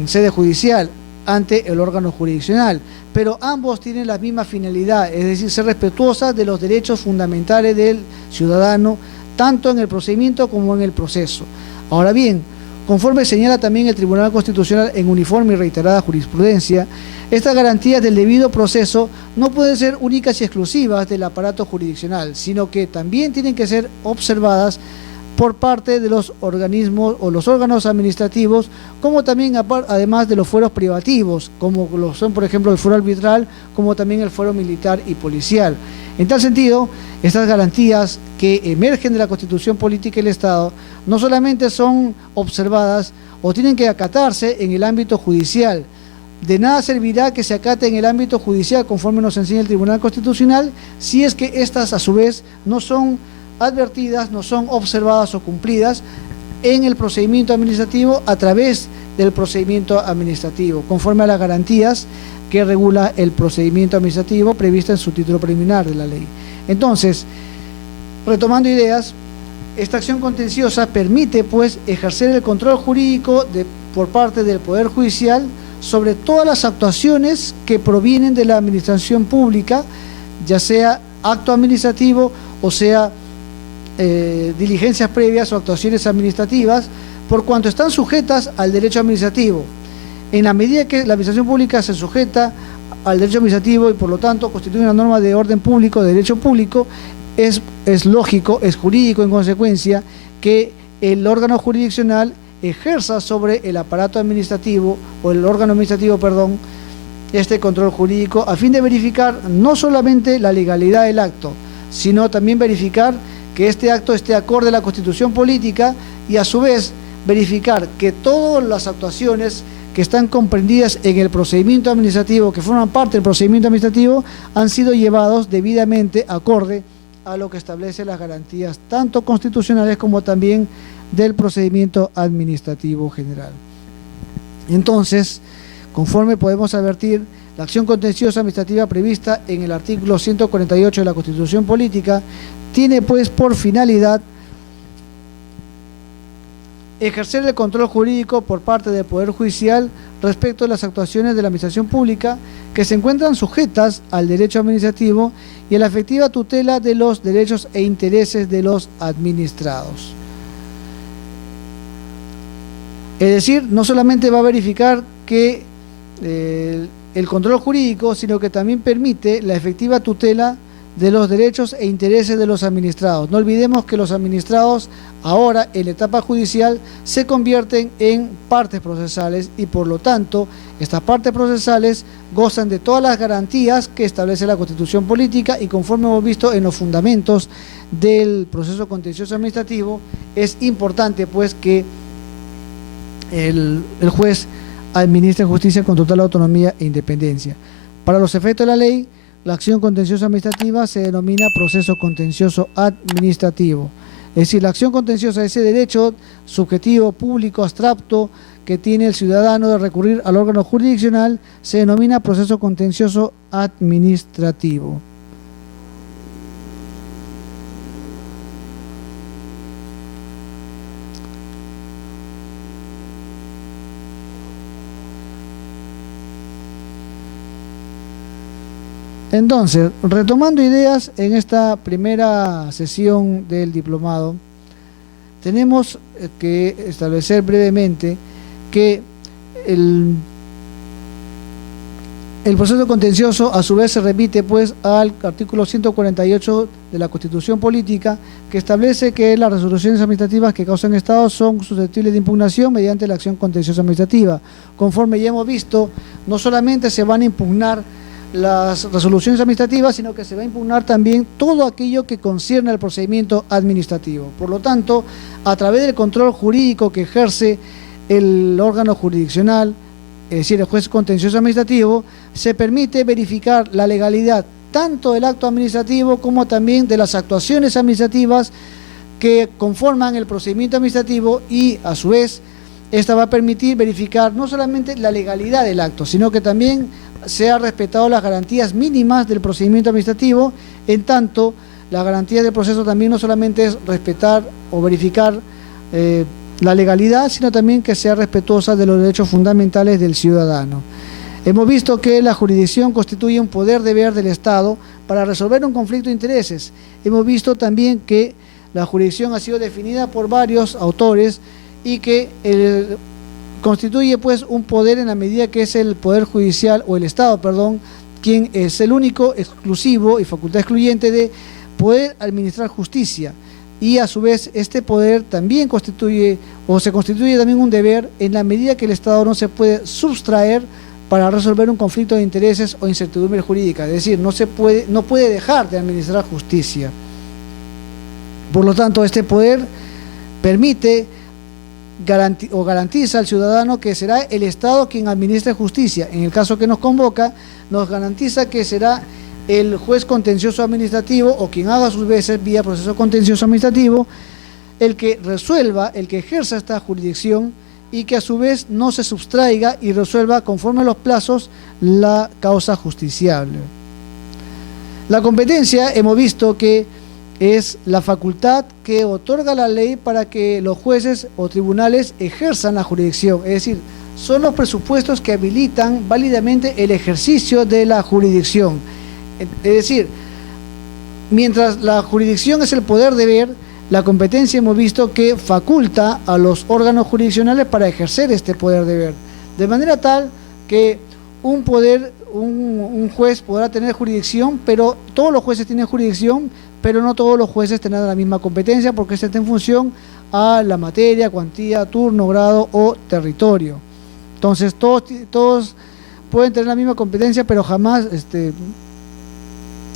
sede judicial, ante el órgano jurisdiccional, pero ambos tienen la misma finalidad, es decir, ser respetuosas de los derechos fundamentales del ciudadano, tanto en el procedimiento como en el proceso. Ahora bien, conforme señala también el Tribunal Constitucional en uniforme y reiterada jurisprudencia, estas garantías del debido proceso no pueden ser únicas y exclusivas del aparato jurisdiccional, sino que también tienen que ser observadas por parte de los organismos o los órganos administrativos, como también además de los fueros privativos, como lo son por ejemplo el fuero arbitral, como también el fuero militar y policial. En tal sentido, estas garantías que emergen de la Constitución Política del Estado no solamente son observadas o tienen que acatarse en el ámbito judicial. De nada servirá que se acate en el ámbito judicial, conforme nos enseña el Tribunal Constitucional, si es que estas a su vez no son advertidas, no son observadas o cumplidas en el procedimiento administrativo a través del procedimiento administrativo, conforme a las garantías que regula el procedimiento administrativo prevista en su título preliminar de la ley. Entonces, retomando ideas, esta acción contenciosa permite pues ejercer el control jurídico por parte del Poder Judicial sobre todas las actuaciones que provienen de la administración pública, ya sea acto administrativo o sea diligencias previas o actuaciones administrativas, por cuanto están sujetas al derecho administrativo. En la medida que la administración pública se sujeta al derecho administrativo y por lo tanto constituye una norma de orden público, de derecho público, es lógico, es jurídico en consecuencia que el órgano jurisdiccional ejerza sobre el aparato administrativo o el órgano administrativo, perdón, este control jurídico a fin de verificar no solamente la legalidad del acto, sino también verificar que este acto esté acorde a la Constitución Política y a su vez verificar que todas las actuaciones que están comprendidas en el procedimiento administrativo, que forman parte del procedimiento administrativo, han sido llevados debidamente acorde a lo que establece las garantías tanto constitucionales como también del procedimiento administrativo general. Entonces, conforme podemos advertir, la acción contenciosa administrativa prevista en el artículo 148 de la Constitución Política tiene pues por finalidad ejercer el control jurídico por parte del Poder Judicial respecto de las actuaciones de la administración pública que se encuentran sujetas al derecho administrativo y a la efectiva tutela de los derechos e intereses de los administrados. Es decir, no solamente va a verificar que el control jurídico, sino que también permite la efectiva tutela de los derechos e intereses de los administrados. No olvidemos que los administrados ahora en la etapa judicial se convierten en partes procesales y por lo tanto estas partes procesales gozan de todas las garantías que establece la Constitución Política y conforme hemos visto en los fundamentos del proceso contencioso administrativo, es importante pues que el juez administre justicia con total autonomía e independencia. Para los efectos de la ley, la acción contenciosa administrativa se denomina proceso contencioso administrativo. Es decir, la acción contenciosa, ese derecho subjetivo, público, abstracto que tiene el ciudadano de recurrir al órgano jurisdiccional, se denomina proceso contencioso administrativo. Entonces, retomando ideas en esta primera sesión del diplomado, tenemos que establecer brevemente que el proceso contencioso a su vez se remite pues al artículo 148 de la Constitución Política, que establece que las resoluciones administrativas que causan estado son susceptibles de impugnación mediante la acción contenciosa administrativa. Conforme ya hemos visto, no solamente se van a impugnar las resoluciones administrativas, sino que se va a impugnar también todo aquello que concierne al procedimiento administrativo. Por lo tanto, a través del control jurídico que ejerce el órgano jurisdiccional, es decir, el juez contencioso administrativo, se permite verificar la legalidad tanto del acto administrativo como también de las actuaciones administrativas que conforman el procedimiento administrativo, y a su vez esta va a permitir verificar no solamente la legalidad del acto, sino que también se han respetado las garantías mínimas del procedimiento administrativo. En tanto, la garantía del proceso también no solamente es respetar o verificar la legalidad, sino también que sea respetuosa de los derechos fundamentales del ciudadano. Hemos visto que la jurisdicción constituye un poder deber del Estado para resolver un conflicto de intereses. Hemos visto también que la jurisdicción ha sido definida por varios autores y que constituye pues un poder en la medida que es el Poder Judicial, o el Estado, perdón, quien es el único, exclusivo y facultad excluyente de poder administrar justicia. Y a su vez este poder también constituye, o se constituye también un deber en la medida que el Estado no se puede sustraer para resolver un conflicto de intereses o incertidumbre jurídica. Es decir, no puede dejar de administrar justicia. Por lo tanto, este poder permite o garantiza al ciudadano que será el Estado quien administre justicia. En el caso que nos convoca, nos garantiza que será el juez contencioso administrativo, o quien haga sus veces vía proceso contencioso administrativo, el que resuelva, el que ejerza esta jurisdicción, y que a su vez no se sustraiga y resuelva conforme a los plazos la causa justiciable. La competencia, hemos visto que es la facultad que otorga la ley para que los jueces o tribunales ejerzan la jurisdicción, es decir, son los presupuestos que habilitan válidamente el ejercicio de la jurisdicción. Es decir, mientras la jurisdicción es el poder deber, la competencia hemos visto que faculta a los órganos jurisdiccionales para ejercer este poder deber, de manera tal que un juez podrá tener jurisdicción, pero todos los jueces tienen jurisdicción, pero no todos los jueces tendrán la misma competencia, porque esta está en función a la materia, cuantía, turno, grado o territorio. Entonces todos pueden tener la misma competencia, pero jamás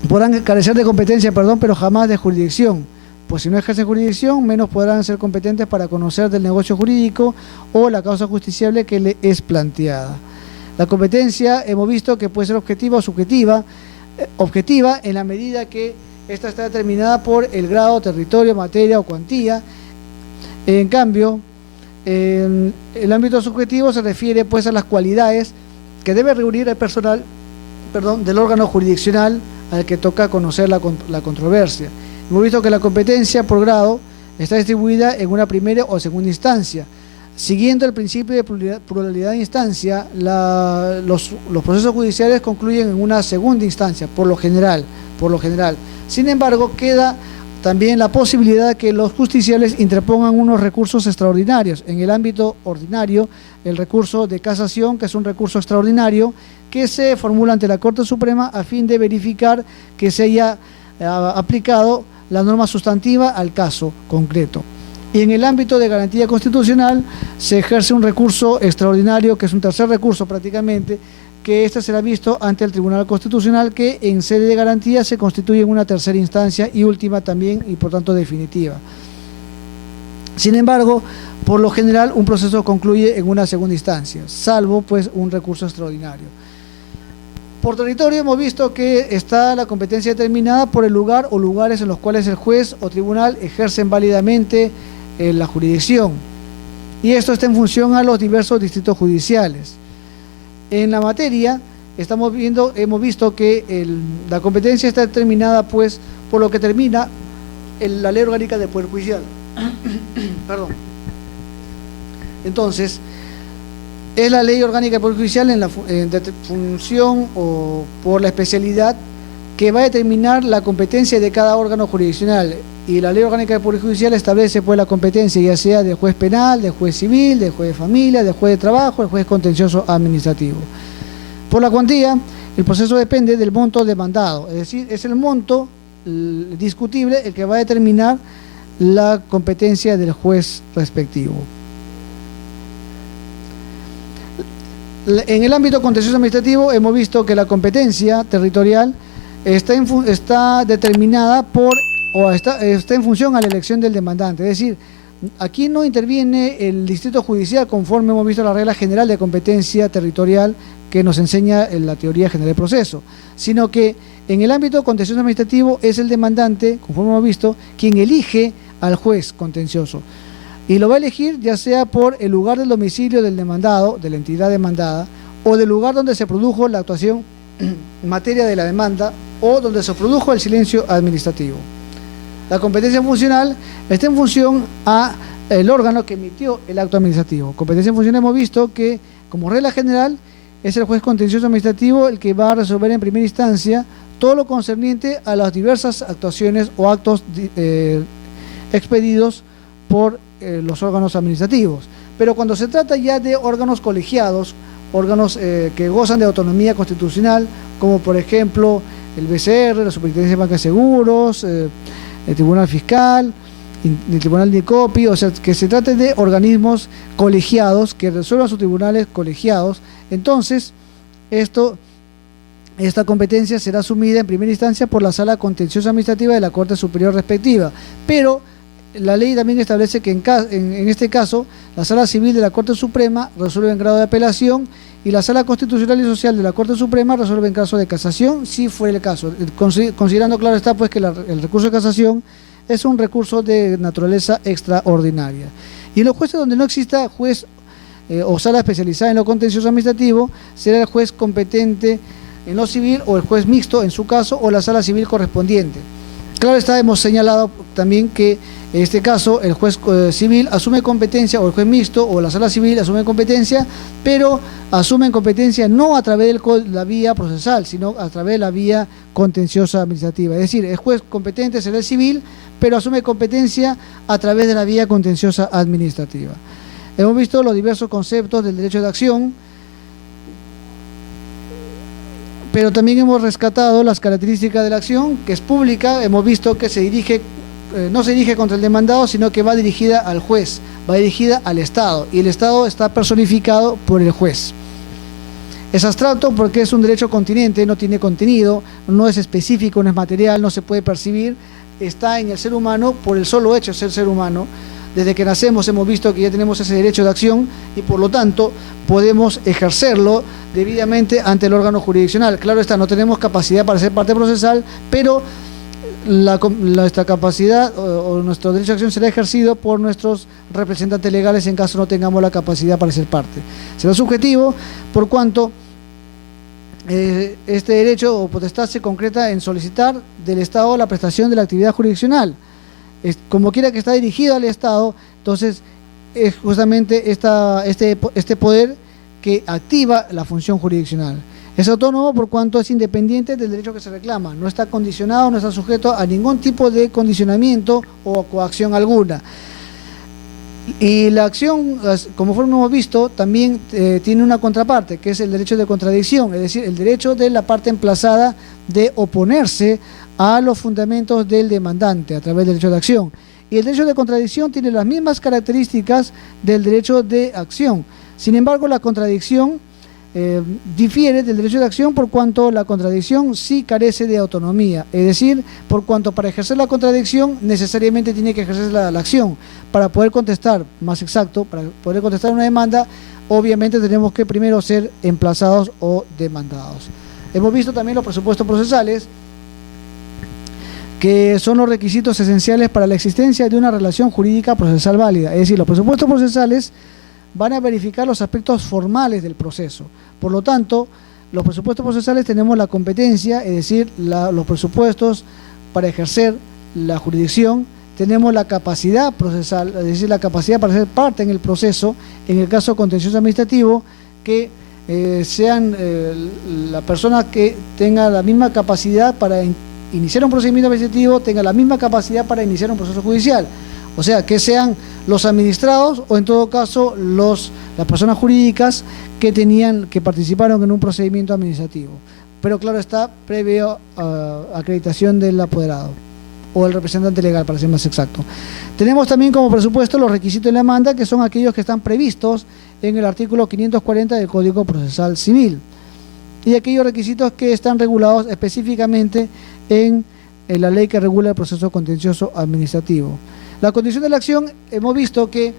podrán carecer de competencia, pero jamás de jurisdicción. Pues si no ejercen jurisdicción, menos podrán ser competentes para conocer del negocio jurídico o la causa justiciable que le es planteada. La competencia hemos visto que puede ser objetiva o subjetiva, objetiva en la medida que esta está determinada por el grado, territorio, materia o cuantía. En cambio, el ámbito subjetivo se refiere pues a las cualidades que debe reunir el personal del órgano jurisdiccional al que toca conocer la controversia. Hemos visto que la competencia por grado está distribuida en una primera o segunda instancia. Siguiendo el principio de pluralidad de instancia, los procesos judiciales concluyen en una segunda instancia, por lo general. Sin embargo, queda también la posibilidad de que los justiciables interpongan unos recursos extraordinarios. En el ámbito ordinario, el recurso de casación, que es un recurso extraordinario, que se formula ante la Corte Suprema a fin de verificar que se haya aplicado la norma sustantiva al caso concreto. Y en el ámbito de garantía constitucional se ejerce un recurso extraordinario, que es un tercer recurso prácticamente, que será visto ante el Tribunal Constitucional, que en sede de garantía se constituye en una tercera instancia y última también, y por tanto definitiva. Sin embargo, por lo general un proceso concluye en una segunda instancia, salvo pues un recurso extraordinario. Por territorio hemos visto que está la competencia determinada por el lugar o lugares en los cuales el juez o tribunal ejercen válidamente la jurisdicción, y esto está en función a los diversos distritos judiciales. En la materia hemos visto que la competencia está determinada pues por lo que termina la Ley Orgánica del Poder Judicial. Perdón. Entonces, es la Ley Orgánica del Poder Judicial en función o por la especialidad que va a determinar la competencia de cada órgano jurisdiccional, y la Ley Orgánica del Poder Judicial establece pues la competencia ya sea del juez penal, del juez civil, del juez de familia, del juez de trabajo, del juez contencioso administrativo. Por la cuantía, el proceso depende del monto demandado, es decir, es el monto discutible el que va a determinar la competencia del juez respectivo. En el ámbito contencioso administrativo hemos visto que la competencia territorial está determinada está en función a la elección del demandante, es decir, Aquí no interviene el distrito judicial conforme hemos visto la regla general de competencia territorial que nos enseña en la teoría general del proceso, sino que en el ámbito contencioso administrativo es el demandante, conforme hemos visto, quien elige al juez contencioso. Y lo va a elegir ya sea por el lugar del domicilio del demandado, de la entidad demandada, o del lugar donde se produjo la actuación en materia de la demanda o donde se produjo el silencio administrativo. La competencia funcional está en función al órgano que emitió el acto administrativo. Competencia funcional hemos visto que, como regla general, es el juez contencioso administrativo el que va a resolver en primera instancia todo lo concerniente a las diversas actuaciones o actos expedidos por los órganos administrativos. Pero cuando se trata ya de órganos colegiados, órganos que gozan de autonomía constitucional, como por ejemplo el BCR, la Superintendencia de Banca de Seguros, el Tribunal Fiscal, el Tribunal de INDECOPI, o sea, que se trate de organismos colegiados que resuelvan sus tribunales colegiados, entonces esta competencia será asumida en primera instancia por la Sala Contenciosa Administrativa de la Corte Superior respectiva, pero la ley también establece que en este caso la Sala Civil de la Corte Suprema resuelve en grado de apelación y la Sala Constitucional y Social de la Corte Suprema resuelve en caso de casación, si fuera el caso, considerando claro está pues que el recurso de casación es un recurso de naturaleza extraordinaria. Y en los jueces donde no exista juez o sala especializada en lo contencioso administrativo, será el juez competente en lo civil o el juez mixto en su caso o la sala civil correspondiente. Claro está, hemos señalado también que en este caso el juez civil asume competencia, o el juez mixto o la sala civil asume competencia, pero asumen competencia no a través de la vía procesal, sino a través de la vía contenciosa administrativa. Es decir, el juez competente será el civil, pero asume competencia a través de la vía contenciosa administrativa. Hemos visto los diversos conceptos del derecho de acción, pero también hemos rescatado las características de la acción, que es pública. Hemos visto que no se dirige contra el demandado, sino que va dirigida al juez, va dirigida al Estado, y el Estado está personificado por el juez. Es abstracto porque es un derecho continente, no tiene contenido, no es específico, no es material, no se puede percibir, está en el ser humano por el solo hecho de ser ser humano. Desde que nacemos hemos visto que ya tenemos ese derecho de acción y por lo tanto podemos ejercerlo debidamente ante el órgano jurisdiccional. Claro está, no tenemos capacidad para ser parte procesal, pero nuestra capacidad o nuestro derecho de acción será ejercido por nuestros representantes legales en caso no tengamos la capacidad para ser parte. Será subjetivo por cuanto este derecho o potestad se concreta en solicitar del Estado la prestación de la actividad jurisdiccional. Como quiera que está dirigido al Estado, entonces es justamente este poder que activa la función jurisdiccional. Es autónomo por cuanto es independiente del derecho que se reclama, no está condicionado, no está sujeto a ningún tipo de condicionamiento o coacción alguna. Y la acción, como hemos visto, también tiene una contraparte, que es el derecho de contradicción, es decir, el derecho de la parte emplazada de oponerse a los fundamentos del demandante a través del derecho de acción. Y el derecho de contradicción tiene las mismas características del derecho de acción. Sin embargo, la contradicción difiere del derecho de acción por cuanto la contradicción sí carece de autonomía, es decir, por cuanto para ejercer la contradicción necesariamente tiene que ejercer la acción. Para poder contestar, más exacto, para poder contestar una demanda, obviamente tenemos que primero ser emplazados o demandados. Hemos visto también los presupuestos procesales, que son los requisitos esenciales para la existencia de una relación jurídica procesal válida. Es decir, los presupuestos procesales van a verificar los aspectos formales del proceso. Por lo tanto, los presupuestos procesales tenemos la competencia, es decir, los presupuestos para ejercer la jurisdicción, tenemos la capacidad procesal, es decir, la capacidad para ser parte en el proceso, en el caso contencioso administrativo, que sean la persona que tenga la misma capacidad para iniciar un procedimiento administrativo, tenga la misma capacidad para iniciar un proceso judicial. O sea, que sean los administrados o en todo caso las personas jurídicas que participaron en un procedimiento administrativo. Pero claro está, previo acreditación del apoderado o el representante legal, para ser más exacto. Tenemos también como presupuesto los requisitos de la demanda, que son aquellos que están previstos en el artículo 540 del Código Procesal Civil, y aquellos requisitos que están regulados específicamente en la ley que regula el proceso contencioso administrativo. La condición de la acción, hemos visto que,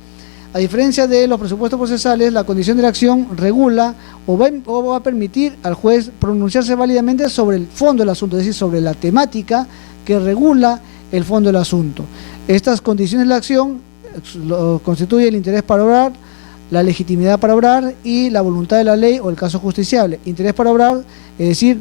a diferencia de los presupuestos procesales, la condición de la acción regula o va a permitir al juez pronunciarse válidamente sobre el fondo del asunto, es decir, sobre la temática que regula el fondo del asunto. Estas condiciones de la acción constituyen el interés para obrar, la legitimidad para obrar y la voluntad de la ley o el caso justiciable. Interés para obrar, es decir,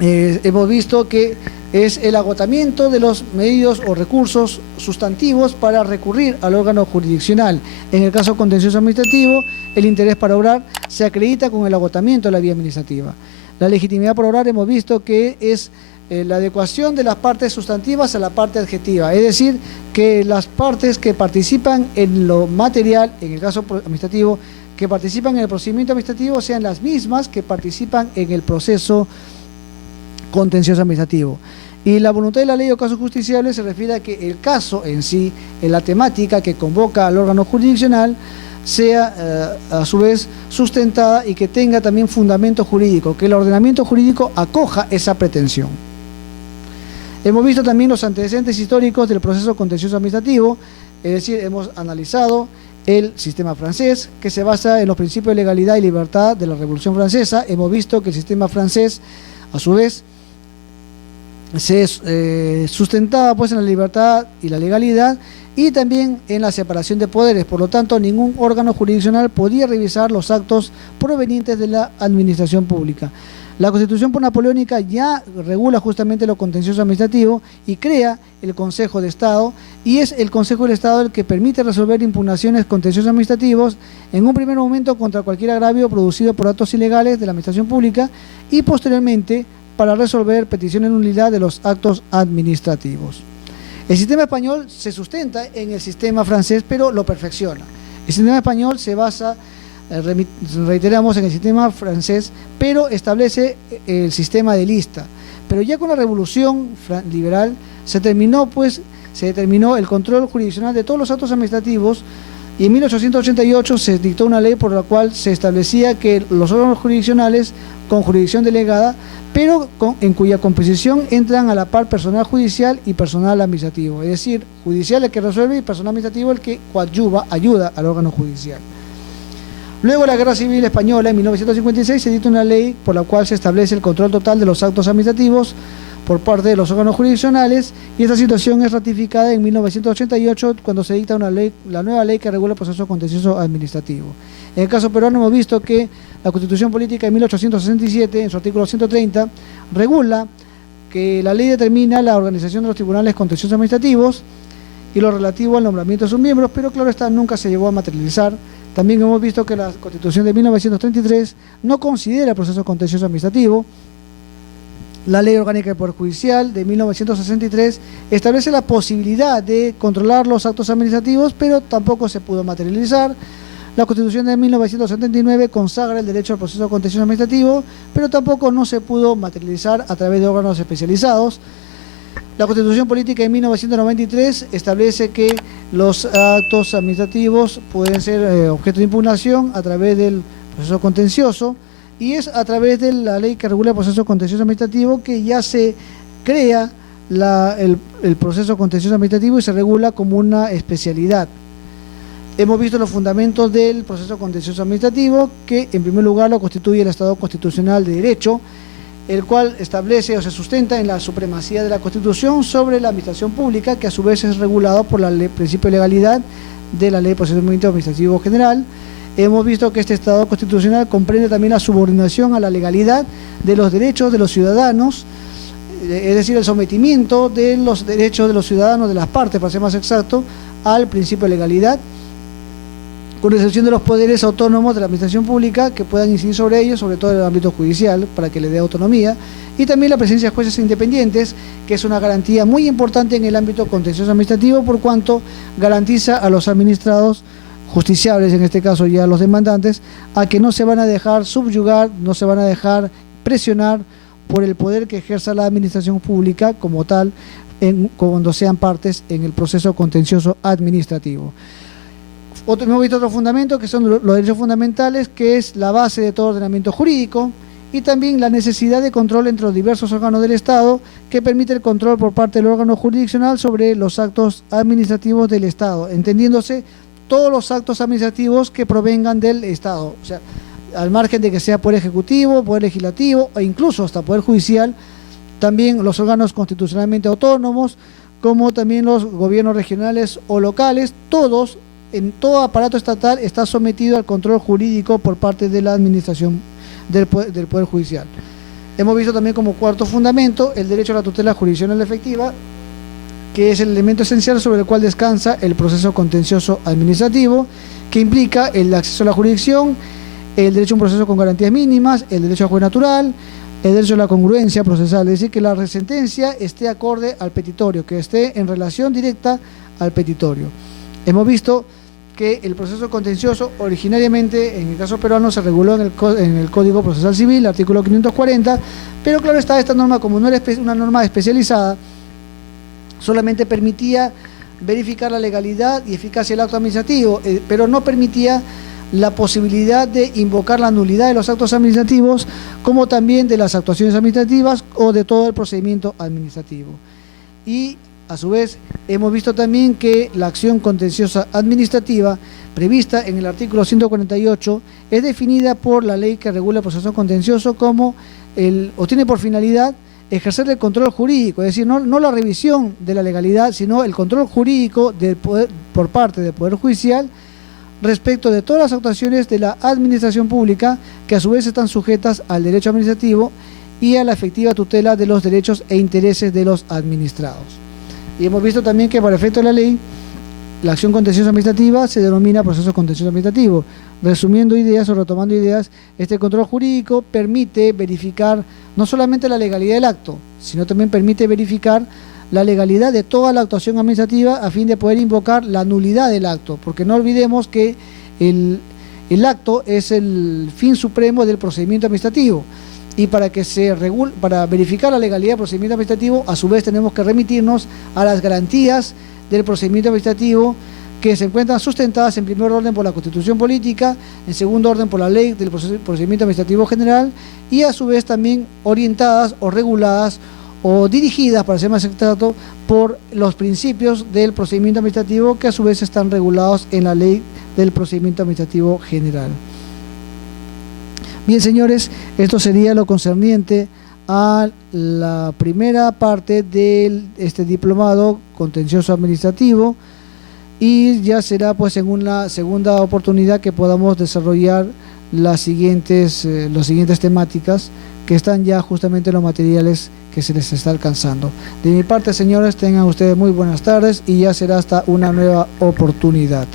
hemos visto que es el agotamiento de los medios o recursos sustantivos para recurrir al órgano jurisdiccional. En el caso contencioso administrativo, el interés para obrar se acredita con el agotamiento de la vía administrativa. La legitimidad para obrar hemos visto que es la adecuación de las partes sustantivas a la parte adjetiva, es decir, que las partes que participan en lo material, en el caso administrativo, que participan en el procedimiento administrativo sean las mismas que participan en el proceso contencioso administrativo. Y la voluntad de la ley o caso justiciable se refiere a que el caso en sí, en la temática que convoca al órgano jurisdiccional, sea a su vez sustentada y que tenga también fundamento jurídico, que el ordenamiento jurídico acoja esa pretensión. Hemos visto también los antecedentes históricos del proceso contencioso administrativo, es decir, hemos analizado el sistema francés, que se basa en los principios de legalidad y libertad de la Revolución Francesa. Hemos visto que el sistema francés, a su vez, se sustentaba pues en la libertad y la legalidad y también en la separación de poderes. Por lo tanto, ningún órgano jurisdiccional podía revisar los actos provenientes de la administración pública. La Constitución napoleónica ya regula justamente lo contencioso administrativo y crea el Consejo de Estado, y es el Consejo del Estado el que permite resolver impugnaciones contenciosos administrativos en un primer momento contra cualquier agravio producido por actos ilegales de la administración pública y posteriormente para resolver peticiones de nulidad de los actos administrativos. El sistema español se sustenta en el sistema francés, pero lo perfecciona. El sistema español se basa, reiteramos, en el sistema francés, pero establece el sistema de lista. Pero ya con la revolución liberal se determinó el control jurisdiccional de todos los actos administrativos, y en 1888 se dictó una ley por la cual se establecía que los órganos jurisdiccionales con jurisdicción delegada, pero en cuya composición entran a la par personal judicial y personal administrativo, es decir, judicial el que resuelve y personal administrativo el que coadyuva, ayuda al órgano judicial. Luego de la Guerra Civil Española, en 1956, se dicta una ley por la cual se establece el control total de los actos administrativos por parte de los órganos jurisdiccionales, y esta situación es ratificada en 1988 cuando se dicta la nueva ley que regula el proceso contencioso administrativo. En el caso peruano hemos visto que la Constitución Política de 1867, en su artículo 130, regula que la ley determina la organización de los tribunales contenciosos administrativos y lo relativo al nombramiento de sus miembros, pero claro está, nunca se llevó a materializar. También hemos visto que la Constitución de 1933 no considera el proceso contencioso administrativo. La Ley Orgánica del Poder Judicial de 1963 establece la posibilidad de controlar los actos administrativos, pero tampoco se pudo materializar. La Constitución de 1979 consagra el derecho al proceso contencioso administrativo, pero tampoco no se pudo materializar a través de órganos especializados. La Constitución Política de 1993 establece que los actos administrativos pueden ser objeto de impugnación a través del proceso contencioso, y es a través de la ley que regula el proceso contencioso administrativo que ya se crea el proceso contencioso administrativo y se regula como una especialidad. Hemos visto los fundamentos del proceso contencioso administrativo, que en primer lugar lo constituye el Estado constitucional de derecho, el cual establece o se sustenta en la supremacía de la Constitución sobre la administración pública, que a su vez es regulado por el principio de legalidad de la Ley de Procedimiento Administrativo General. Hemos visto que este Estado constitucional comprende también la subordinación a la legalidad de los derechos de los ciudadanos, es decir, el sometimiento de los derechos de los ciudadanos, de las partes, para ser más exacto, al principio de legalidad, con excepción de los poderes autónomos de la administración pública que puedan incidir sobre ellos, sobre todo en el ámbito judicial, para que le dé autonomía, y también la presencia de jueces independientes, que es una garantía muy importante en el ámbito contencioso administrativo, por cuanto garantiza a los administrados justiciables, en este caso ya los demandantes, a que no se van a dejar subyugar, no se van a dejar presionar por el poder que ejerza la administración pública como tal, cuando sean partes en el proceso contencioso administrativo. Hemos visto otro fundamento que son los derechos fundamentales, que es la base de todo ordenamiento jurídico, y también la necesidad de control entre los diversos órganos del Estado, que permite el control por parte del órgano jurisdiccional sobre los actos administrativos del Estado, entendiéndose todos los actos administrativos que provengan del Estado, o sea, al margen de que sea Poder Ejecutivo, Poder Legislativo e incluso hasta Poder Judicial, también los órganos constitucionalmente autónomos, como también los gobiernos regionales o locales, todos, en todo aparato estatal está sometido al control jurídico por parte de la administración del Poder Judicial. Hemos visto también como cuarto fundamento el derecho a la tutela jurisdiccional efectiva, que es el elemento esencial sobre el cual descansa el proceso contencioso administrativo, que implica el acceso a la jurisdicción, el derecho a un proceso con garantías mínimas, el derecho a juez natural, el derecho a la congruencia procesal, es decir, que la sentencia esté acorde al petitorio, que esté en relación directa al petitorio. Hemos visto que el proceso contencioso originariamente, en el caso peruano, se reguló en el Código Procesal Civil, artículo 540, pero claro está, esta norma, como no era una norma especializada, solamente permitía verificar la legalidad y eficacia del acto administrativo, pero no permitía la posibilidad de invocar la nulidad de los actos administrativos, como también de las actuaciones administrativas o de todo el procedimiento administrativo. Y a su vez, hemos visto también que la acción contenciosa administrativa prevista en el artículo 148 es definida por la ley que regula el proceso contencioso como o tiene por finalidad ejercer el control jurídico, es decir, no la revisión de la legalidad, sino el control jurídico por parte del Poder Judicial respecto de todas las actuaciones de la administración pública, que a su vez están sujetas al derecho administrativo y a la efectiva tutela de los derechos e intereses de los administrados. Y hemos visto también que, por efecto de la ley, la acción contenciosa administrativa se denomina proceso contencioso administrativo. Resumiendo ideas o retomando ideas, este control jurídico permite verificar no solamente la legalidad del acto, sino también permite verificar la legalidad de toda la actuación administrativa a fin de poder invocar la nulidad del acto, porque no olvidemos que el acto es el fin supremo del procedimiento administrativo. Y para verificar la legalidad del procedimiento administrativo, a su vez tenemos que remitirnos a las garantías del procedimiento administrativo, que se encuentran sustentadas en primer orden por la Constitución Política, en segundo orden por la Ley del Procedimiento Administrativo General, y a su vez también orientadas o reguladas o dirigidas, para ser más exacto, por los principios del procedimiento administrativo, que a su vez están regulados en la Ley del Procedimiento Administrativo General. Bien, señores, esto sería lo concerniente a la primera parte de este diplomado contencioso administrativo, y ya será pues en una segunda oportunidad que podamos desarrollar las siguientes temáticas, que están ya justamente en los materiales que se les está alcanzando. De mi parte, señores, tengan ustedes muy buenas tardes y ya será hasta una nueva oportunidad.